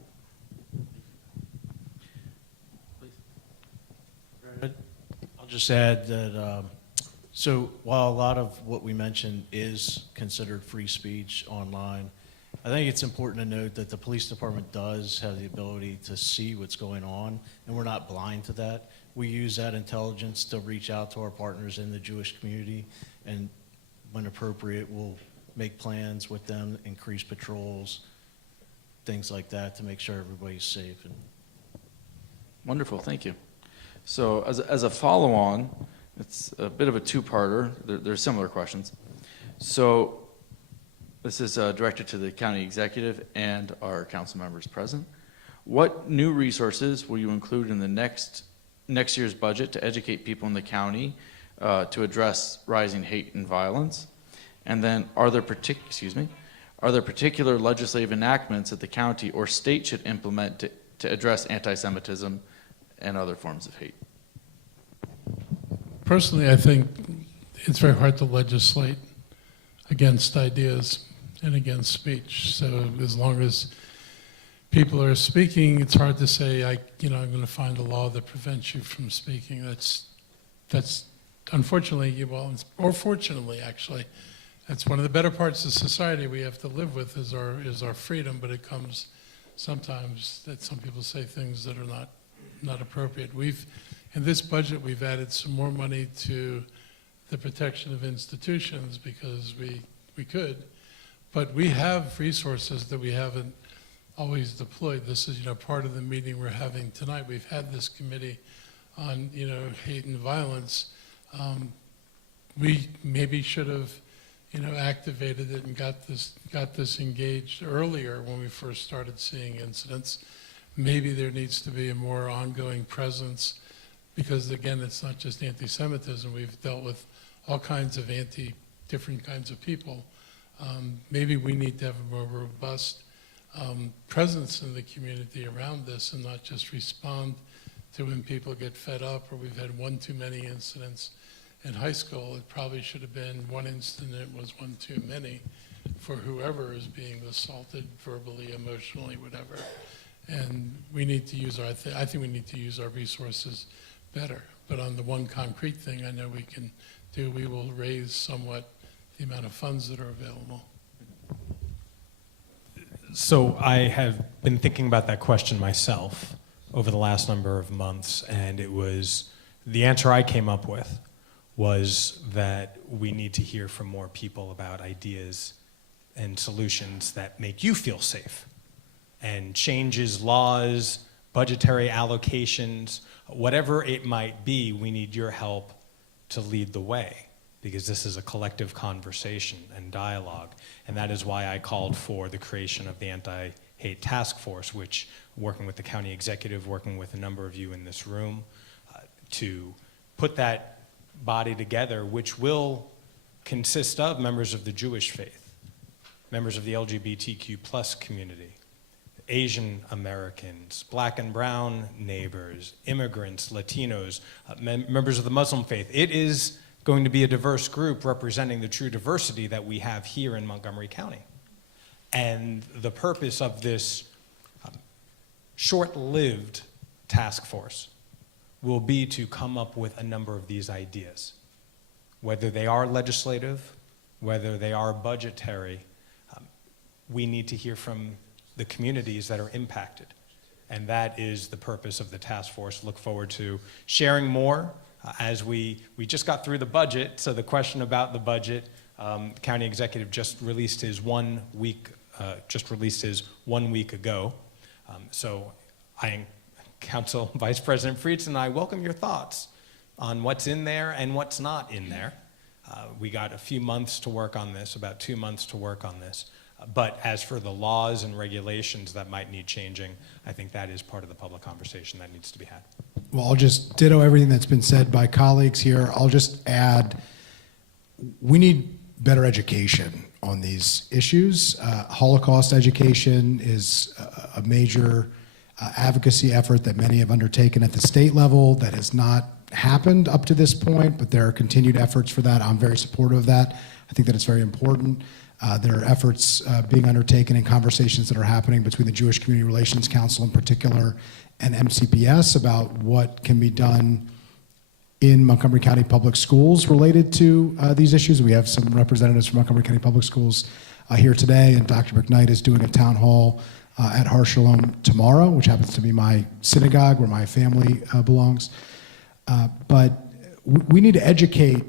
I'll just add that, so while a lot of what we mentioned is considered free speech online, I think it's important to note that the police department does have the ability to see what's going on, and we're not blind to that. We use that intelligence to reach out to our partners in the Jewish community, and when appropriate, we'll make plans with them, increase patrols, things like that to make sure everybody's safe. Wonderful, thank you. So as a follow-on, it's a bit of a two-parter. They're similar questions. So this is directed to the county executive and our council members present. What new resources will you include in the next year's budget to educate people in the county to address rising hate and violence? And then are there particular legislative enactments that the county or state should implement to address anti-Semitism and other forms of hate? Personally, I think it's very hard to legislate against ideas and against speech. So as long as people are speaking, it's hard to say, I'm going to find a law that prevents you from speaking. That's unfortunately, or fortunately, actually, that's one of the better parts of society we have to live with is our freedom. But it comes sometimes that some people say things that are not appropriate. In this budget, we've added some more money to the protection of institutions because we could, but we have resources that we haven't always deployed. This is, part of the meeting we're having tonight. We've had this committee on, hate and violence. We maybe should have, activated it and got this engaged earlier when we first started seeing incidents. Maybe there needs to be a more ongoing presence because, again, it's not just anti-Semitism. We've dealt with all kinds of different kinds of people. Maybe we need to have a more robust presence in the community around this and not just respond to when people get fed up or we've had one too many incidents. In high school, it probably should have been one incident was one too many for whoever is being assaulted verbally, emotionally, whatever. And we need to use I think we need to use our resources better. But on the one concrete thing I know we can do, we will raise somewhat the amount of funds that are available. So I have been thinking about that question myself over the last number of months, and the answer I came up with was that we need to hear from more people about ideas and solutions that make you feel safe, and changes, laws, budgetary allocations, whatever it might be, we need your help to lead the way, because this is a collective conversation and dialogue. And that is why I called for the creation of the Anti-Hate Task Force, which, working with the county executive, working with a number of you in this room, to put that body together, which will consist of members of the Jewish faith, members of the LGBTQ plus community, Asian Americans, black and brown neighbors, immigrants, Latinos, members of the Muslim faith. It is going to be a diverse group representing the true diversity that we have here in Montgomery County. And the purpose of this short-lived task force will be to come up with a number of these ideas. Whether they are legislative, whether they are budgetary, we need to hear from the communities that are impacted. And that is the purpose of the task force. Look forward to sharing more as we just got through the budget. So the question about the budget, county executive just released his 1 week, ago. So Council Vice President Friedson and I welcome your thoughts on what's in there and what's not in there. We got a few months to work on this, about 2 months to work on this. But as for the laws and regulations that might need changing, I think that is part of the public conversation that needs to be had. Well, I'll just ditto everything that's been said by colleagues here. I'll just add, we need better education on these issues. Holocaust education is a major advocacy effort that many have undertaken at the state level that has not happened up to this point, but there are continued efforts for that. I'm very supportive of that. I think that it's very important. There are efforts being undertaken in conversations that are happening between the Jewish Community Relations Council in particular and MCPS about what can be done in Montgomery County Public Schools related to these issues. We have some representatives from Montgomery County Public Schools here today, and Dr. McKnight is doing a town hall at Har Shalom tomorrow, which happens to be my synagogue where my family belongs. But we need to educate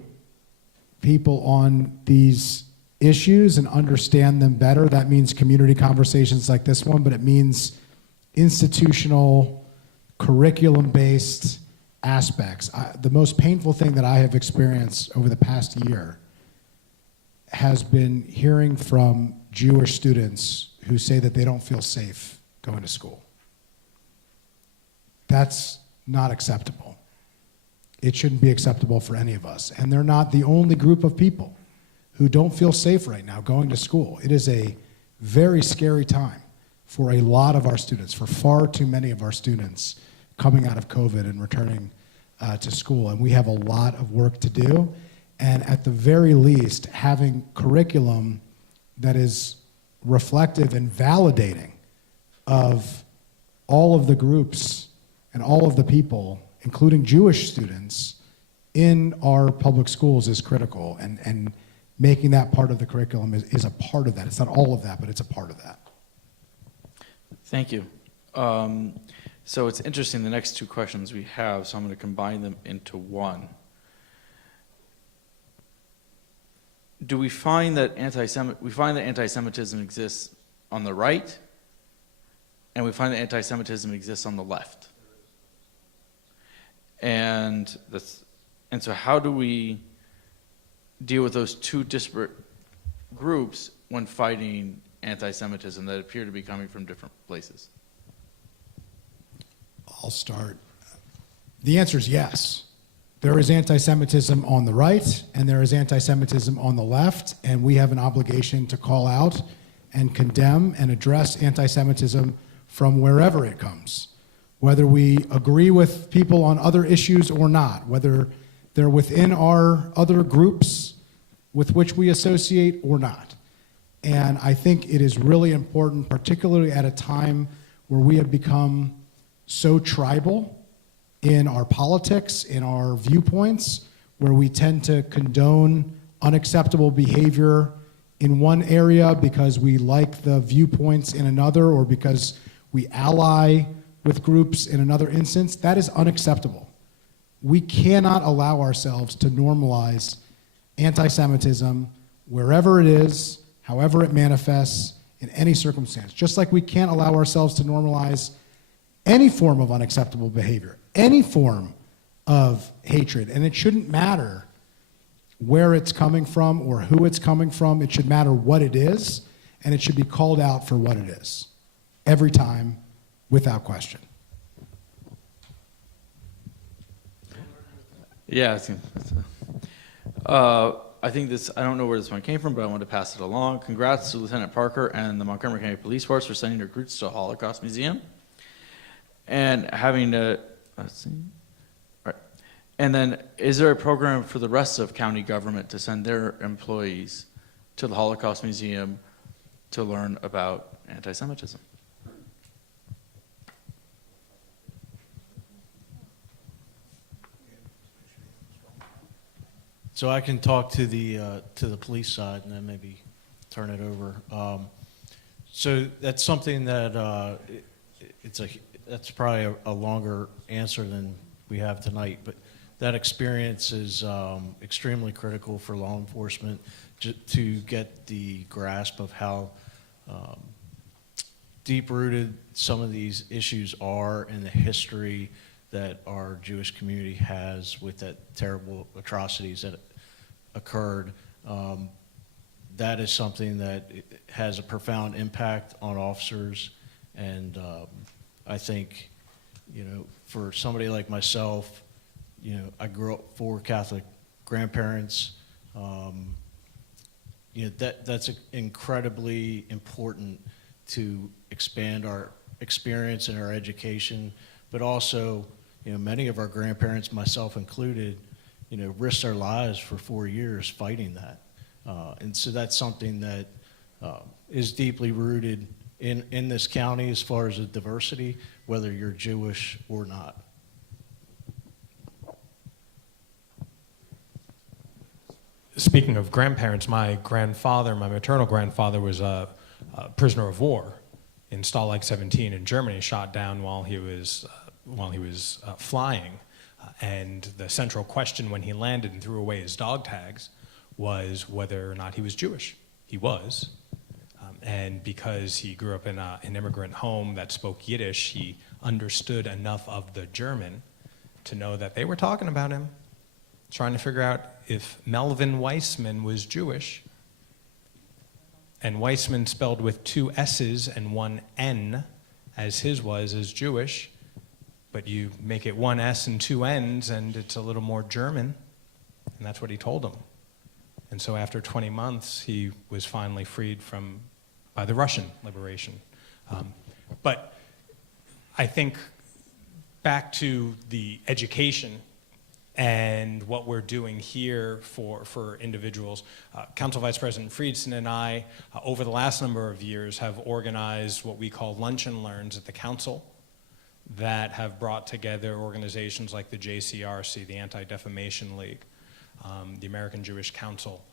people on these issues and understand them better. That means community conversations like this one, but it means institutional, curriculum-based aspects. The most painful thing that I have experienced over the past year has been hearing from Jewish students who say that they don't feel safe going to school. That's not acceptable. It shouldn't be acceptable for any of us. And they're not the only group of people who don't feel safe right now going to school. It is a very scary time for a lot of our students, for far too many of our students coming out of COVID and returning to school. And we have a lot of work to do. And at the very least, having curriculum that is reflective and validating of all of the groups and all of the people, including Jewish students, in our public schools is critical. And making that part of the curriculum is a part of that. It's not all of that, but it's a part of that. Thank you. So it's interesting, the next two questions we have, so I'm going to combine them into one. Do we find that anti-Semitism exists on the right, and we find that anti-Semitism exists on the left? And so how do we deal with those two disparate groups when fighting anti-Semitism that appear to be coming from different places? I'll start. The answer is yes. There is anti-Semitism on the right, and there is anti-Semitism on the left, and we have an obligation to call out and condemn and address anti-Semitism from wherever it comes, whether we agree with people on other issues or not, whether they're within our other groups with which we associate or not. And I think it is really important, particularly at a time where we have become so tribal in our politics, in our viewpoints, where we tend to condone unacceptable behavior in one area because we like the viewpoints in another, or because we ally with groups in another instance. That is unacceptable. We cannot allow ourselves to normalize anti-Semitism wherever it is, however it manifests, in any circumstance. Just like we can't allow ourselves to normalize any form of unacceptable behavior, any form of hatred. And it shouldn't matter where it's coming from or who it's coming from. It should matter what it is, and it should be called out for what it is, every time, without question. Yeah, I think this, I don't know where this one came from, but I wanted to pass it along. Congrats to Lieutenant Parker and the Montgomery County Police Force for sending recruits to a Holocaust museum. And having to, let's see. Right. And then, is there a program for the rest of county government to send their employees to the Holocaust Museum to learn about anti-Semitism? So I can talk to the police side and then maybe turn it over. So that's something that that's probably a longer answer than we have tonight, but that experience is extremely critical for law enforcement to get the grasp of how deep-rooted some of these issues are in the history that our Jewish community has with that terrible atrocities that occurred. That is something that has a profound impact on officers, and I think, for somebody like myself, I grew up 4 Catholic grandparents. That's incredibly important to expand our experience and our education, but also, many of our grandparents, myself included, risked their lives for 4 years fighting that. And so that's something that is deeply rooted in this county as far as the diversity, whether you're Jewish or not. Speaking of grandparents, my maternal grandfather was a prisoner of war in Stalag 17 in Germany, shot down while he was flying. And the central question when he landed and threw away his dog tags was whether or not he was Jewish. He was. And because he grew up in an immigrant home that spoke Yiddish, he understood enough of the German to know that they were talking about him, trying to figure out if Melvin Weissman was Jewish. And Weissman spelled with 2 S's and 1 N, as his was as Jewish. But you make it 1 S and 2 N's, and it's a little more German. And that's what he told him. And so after 20 months, he was finally freed by the Russian liberation. But I think back to the education and what we're doing here for individuals. Council Vice President Friedson and I, over the last number of years, have organized what we call lunch and learns at the council that have brought together organizations like the JCRC, the Anti-Defamation League, the American Jewish Council,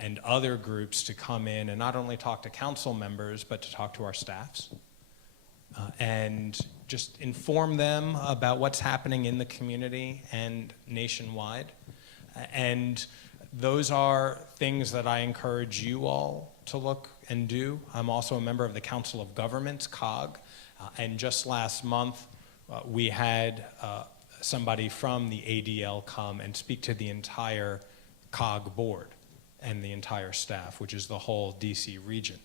and other groups to come in and not only talk to council members, but to talk to our staffs and just inform them about what's happening in the community and nationwide. And those are things that I encourage you all to look and do. I'm also a member of the Council of Governments, COG, and just last month we had somebody from the ADL come and speak to the entire COG board and the entire staff, which is the whole DC region,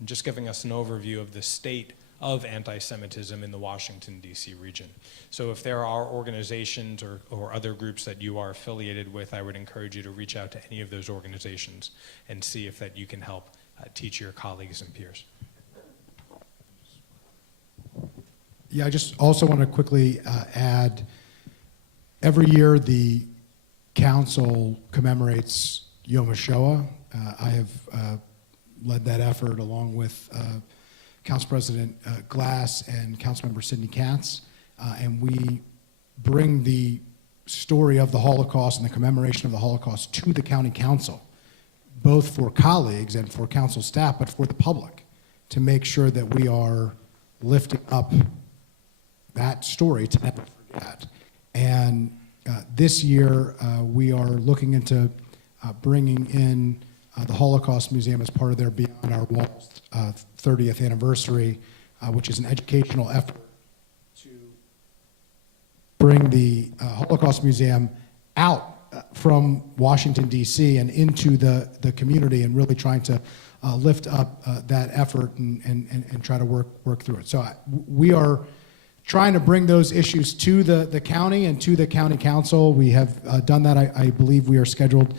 and just giving us an overview of the state of anti-Semitism in the Washington, D.C. region. So if there are organizations or other groups that you are affiliated with, I would encourage you to reach out to any of those organizations and see if that you can help teach your colleagues and peers. Yeah, I just also want to quickly add, every year the council commemorates Yom HaShoah. I have led that effort along with Council President Glass and Councilmember Sidney Katz, and we bring the story of the Holocaust and the commemoration of the Holocaust to the county council, both for colleagues and for council staff, but for the public, to make sure that we are lifting up that story to never forget. And this year, we are looking into bringing in the Holocaust Museum as part of their Beyond Our Walls 30th anniversary, which is an educational effort to bring the Holocaust Museum out from Washington, D.C. and into the community, and really trying to lift up that effort and try to work through it. So we are trying to bring those issues to the county and to the county council. We have done that. I believe we are scheduled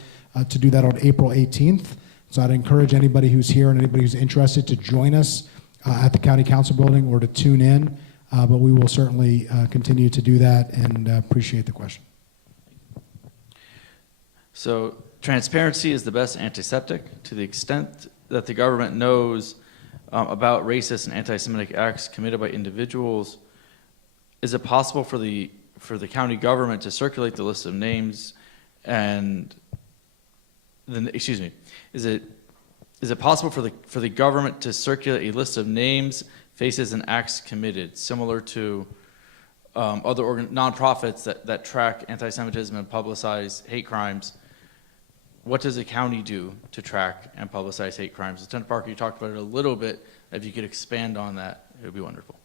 to do that on April 18th. So I'd encourage anybody who's here and anybody who's interested to join us at the County Council building or to tune in. But we will certainly continue to do that, and appreciate the question. So transparency is the best antiseptic. To the extent that the government knows about racist and anti-Semitic acts committed by individuals, is it possible for the county government to circulate the list of names and then, excuse me, is it possible for the government to circulate a list of names, faces, and acts committed, similar to other nonprofits that track anti-Semitism and publicize hate crimes? What does the county do to track and publicize hate crimes? Lieutenant Parker, you talked about it a little bit. If you could expand on that, it would be wonderful.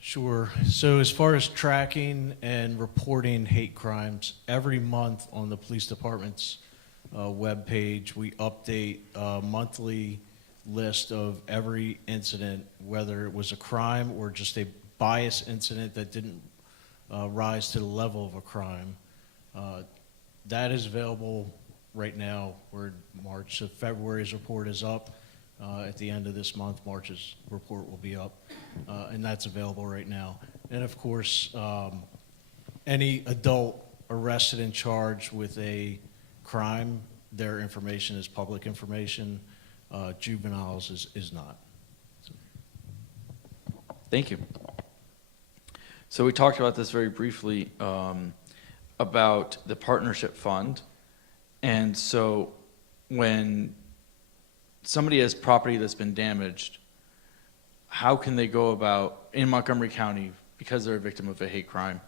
Sure. So as far as tracking and reporting hate crimes, every month on the police department's webpage, we update a monthly list of every incident, whether it was a crime or just a bias incident that didn't rise to the level of a crime. That is available right now. We're in March, so February's report is up. At the end of this month, March's report will be up, and that's available right now. And of course, any adult arrested and charged with a crime, their information is public information. Juveniles is not. Thank you. So we talked about this very briefly about the partnership fund. And so when somebody has property that's been damaged, how can they go about, in Montgomery County, because they're a victim of a hate crime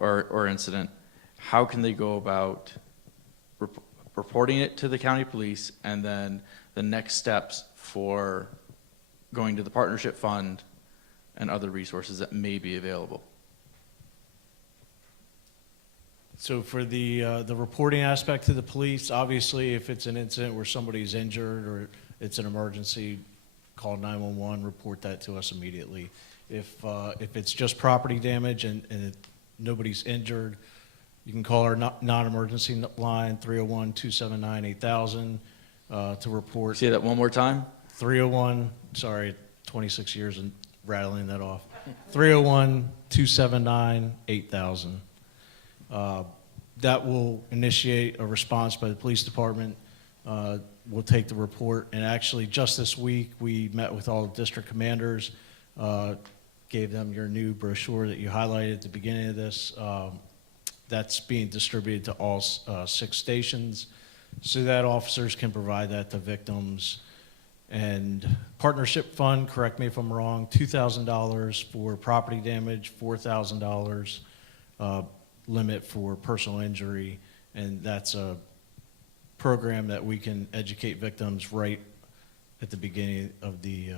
or incident, how can they go about reporting it to the county police, and then the next steps for going to the partnership fund and other resources that may be available? So for the reporting aspect to the police, obviously, if it's an incident where somebody's injured or it's an emergency, call 911, report that to us immediately. If it's just property damage and nobody's injured, you can call our non-emergency line, 301-279-8000, to report. Say that one more time. 301, sorry, 26 years and rattling that off. 301-279-8000. That will initiate a response by the police department. We'll take the report, and actually just this week we met with all the district commanders, gave them your new brochure that you highlighted at the beginning of this. That's being distributed to all 6 stations so that officers can provide that to victims. And partnership fund, correct me if I'm wrong, $2,000 for property damage, $4,000 limit for personal injury, and that's a program that we can educate victims right at the beginning of the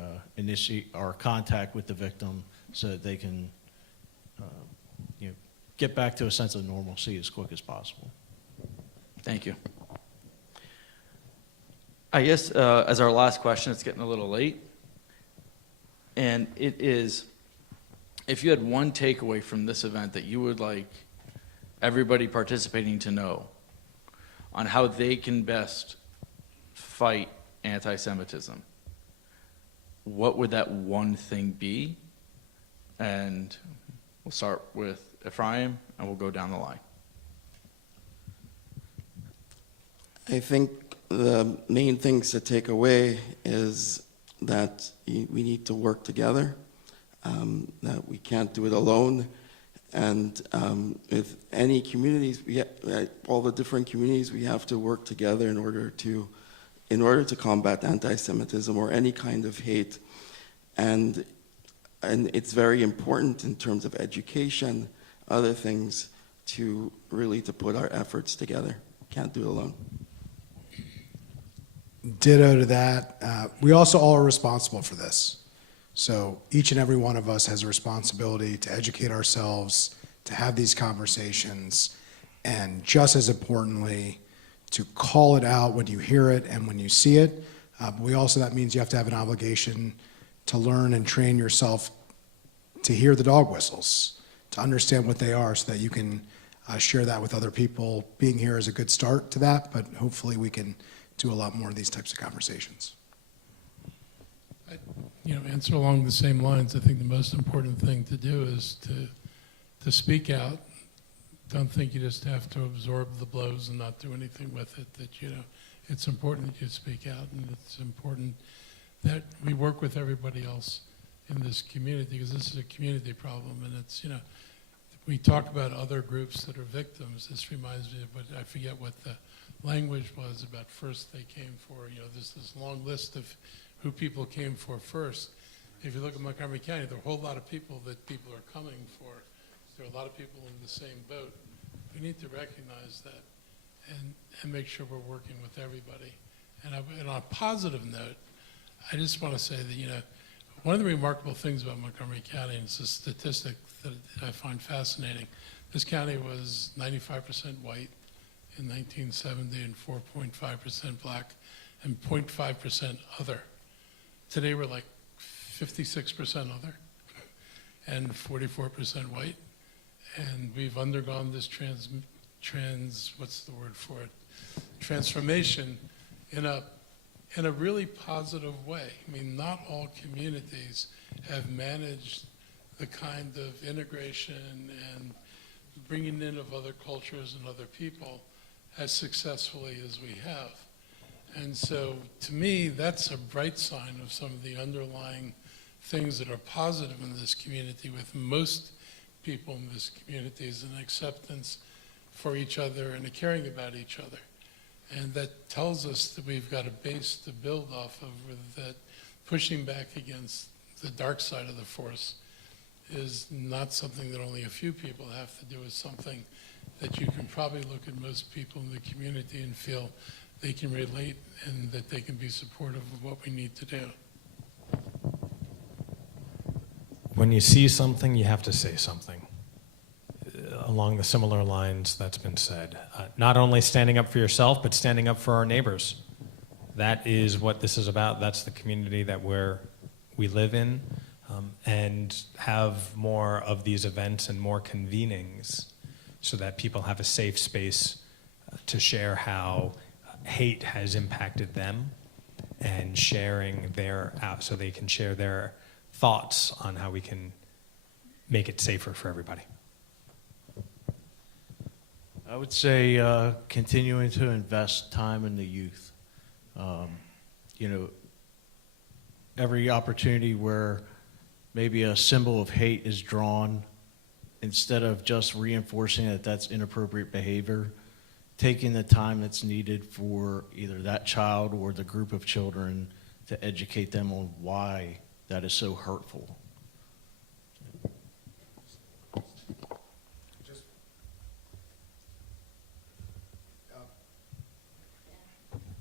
our contact with the victim, so that they can get back to a sense of normalcy as quick as possible. Thank you. I guess as our last question, it's getting a little late, and it is, if you had one takeaway from this event that you would like everybody participating to know on how they can best fight anti-Semitism, what would that one thing be? And we'll start with Ephraim, and we'll go down the line. I think the main things to take away is that we need to work together, that we can't do it alone. And with any communities, all the different communities, we have to work together in order to combat anti-Semitism or any kind of hate. And it's very important in terms of education, other things, to put our efforts together. Can't do it alone. Ditto to that. We also all are responsible for this. So each and every one of us has a responsibility to educate ourselves, to have these conversations, and just as importantly, to call it out when you hear it and when you see it. But that means you have to have an obligation to learn and train yourself to hear the dog whistles, to understand what they are, so that you can share that with other people. Being here is a good start to that, but hopefully we can do a lot more of these types of conversations. Answer along the same lines. I think the most important thing to do is to speak out. Don't think you just have to absorb the blows and not do anything with it. That, it's important that you speak out, and it's important that we work with everybody else in this community, because this is a community problem, and it's, we talk about other groups that are victims. This reminds me of what, I forget what the language was about first they came for. There's this long list of who people came for first. If you look at Montgomery County, there are a whole lot of people that people are coming for. There are a lot of people in the same boat. We need to recognize that and make sure we're working with everybody. And on a positive note, I just want to say that, one of the remarkable things about Montgomery County, and it's a statistic that I find fascinating, this county was 95% white in 1970 and 4.5% black and 0.5% other. Today we're like 56% other and 44% white. And we've undergone this transformation in a really positive way. I mean, not all communities have managed the kind of integration and bringing in of other cultures and other people as successfully as we have. And so, to me, that's a bright sign of some of the underlying things that are positive in this community, with most people in this community, is an acceptance for each other and a caring about each other. And that tells us that we've got a base to build off of, that pushing back against the dark side of the force is not something that only a few people have to do. It's something that you can probably look at most people in the community and feel they can relate and that they can be supportive of what we need to do. When you see something, you have to say something. Along the similar lines that's been said. Not only standing up for yourself, but standing up for our neighbors. That is what this is about. That's the community that we live in, and have more of these events and more convenings so that people have a safe space to share how hate has impacted them, and sharing so they can share their thoughts on how we can make it safer for everybody. I would say continuing to invest time in the youth. Every opportunity where maybe a symbol of hate is drawn, instead of just reinforcing that that's inappropriate behavior, taking the time that's needed for either that child or the group of children to educate them on why that is so hurtful.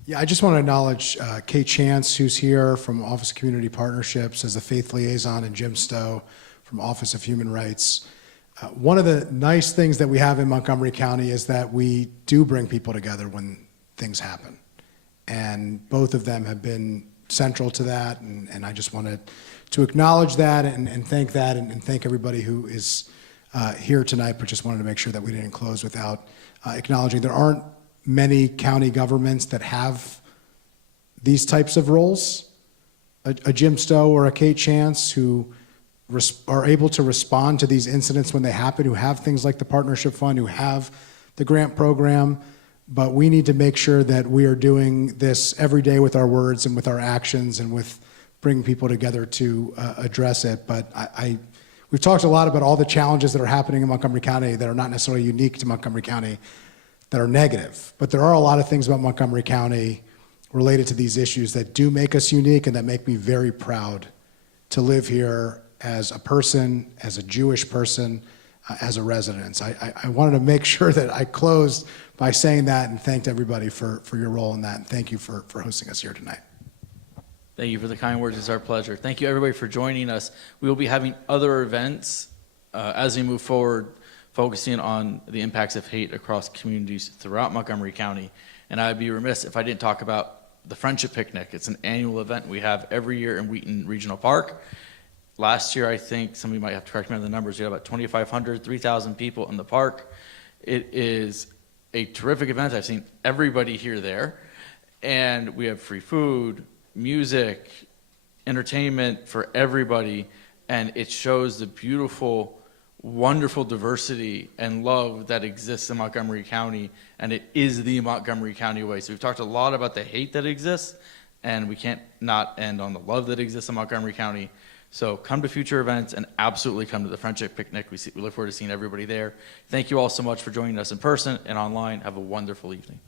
Yeah, I just want to acknowledge Kate Chance, who's here from Office of Community Partnerships as the Faith Liaison, and Jim Stowe from Office of Human Rights. One of the nice things that we have in Montgomery County is that we do bring people together when things happen. And both of them have been central to that, and I just wanted to acknowledge that and thank that, and thank everybody who is here tonight, but just wanted to make sure that we didn't close without acknowledging there aren't many county governments that have these types of roles. A Jim Stowe or a Kate Chance who are able to respond to these incidents when they happen, who have things like the Partnership Fund, who have the grant program, but we need to make sure that we are doing this every day with our words and with our actions and with bringing people together to address it. But we've talked a lot about all the challenges that are happening in Montgomery County that are not necessarily unique to Montgomery County, that are negative. But there are a lot of things about Montgomery County related to these issues that do make us unique and that make me very proud to live here as a person, as a Jewish person, as a resident. I wanted to make sure that I closed by saying that and thanked everybody for your role in that. And thank you for hosting us here tonight. Thank you for the kind words. It's our pleasure. Thank you, everybody, for joining us. We will be having other events as we move forward, focusing on the impacts of hate across communities throughout Montgomery County. And I'd be remiss if I didn't talk about the Friendship Picnic. It's an annual event we have every year in Wheaton Regional Park. Last year, I think, somebody might have to correct me on the numbers, we had about 2,500, 3,000 people in the park. It is a terrific event. I've seen everybody here there. And we have free food, music, entertainment for everybody. And it shows the beautiful, wonderful diversity and love that exists in Montgomery County. And it is the Montgomery County way. So we've talked a lot about the hate that exists, and we can't not end on the love that exists in Montgomery County. So come to future events and absolutely come to the Friendship Picnic. We look forward to seeing everybody there. Thank you all so much for joining us in person and online. Have a wonderful evening.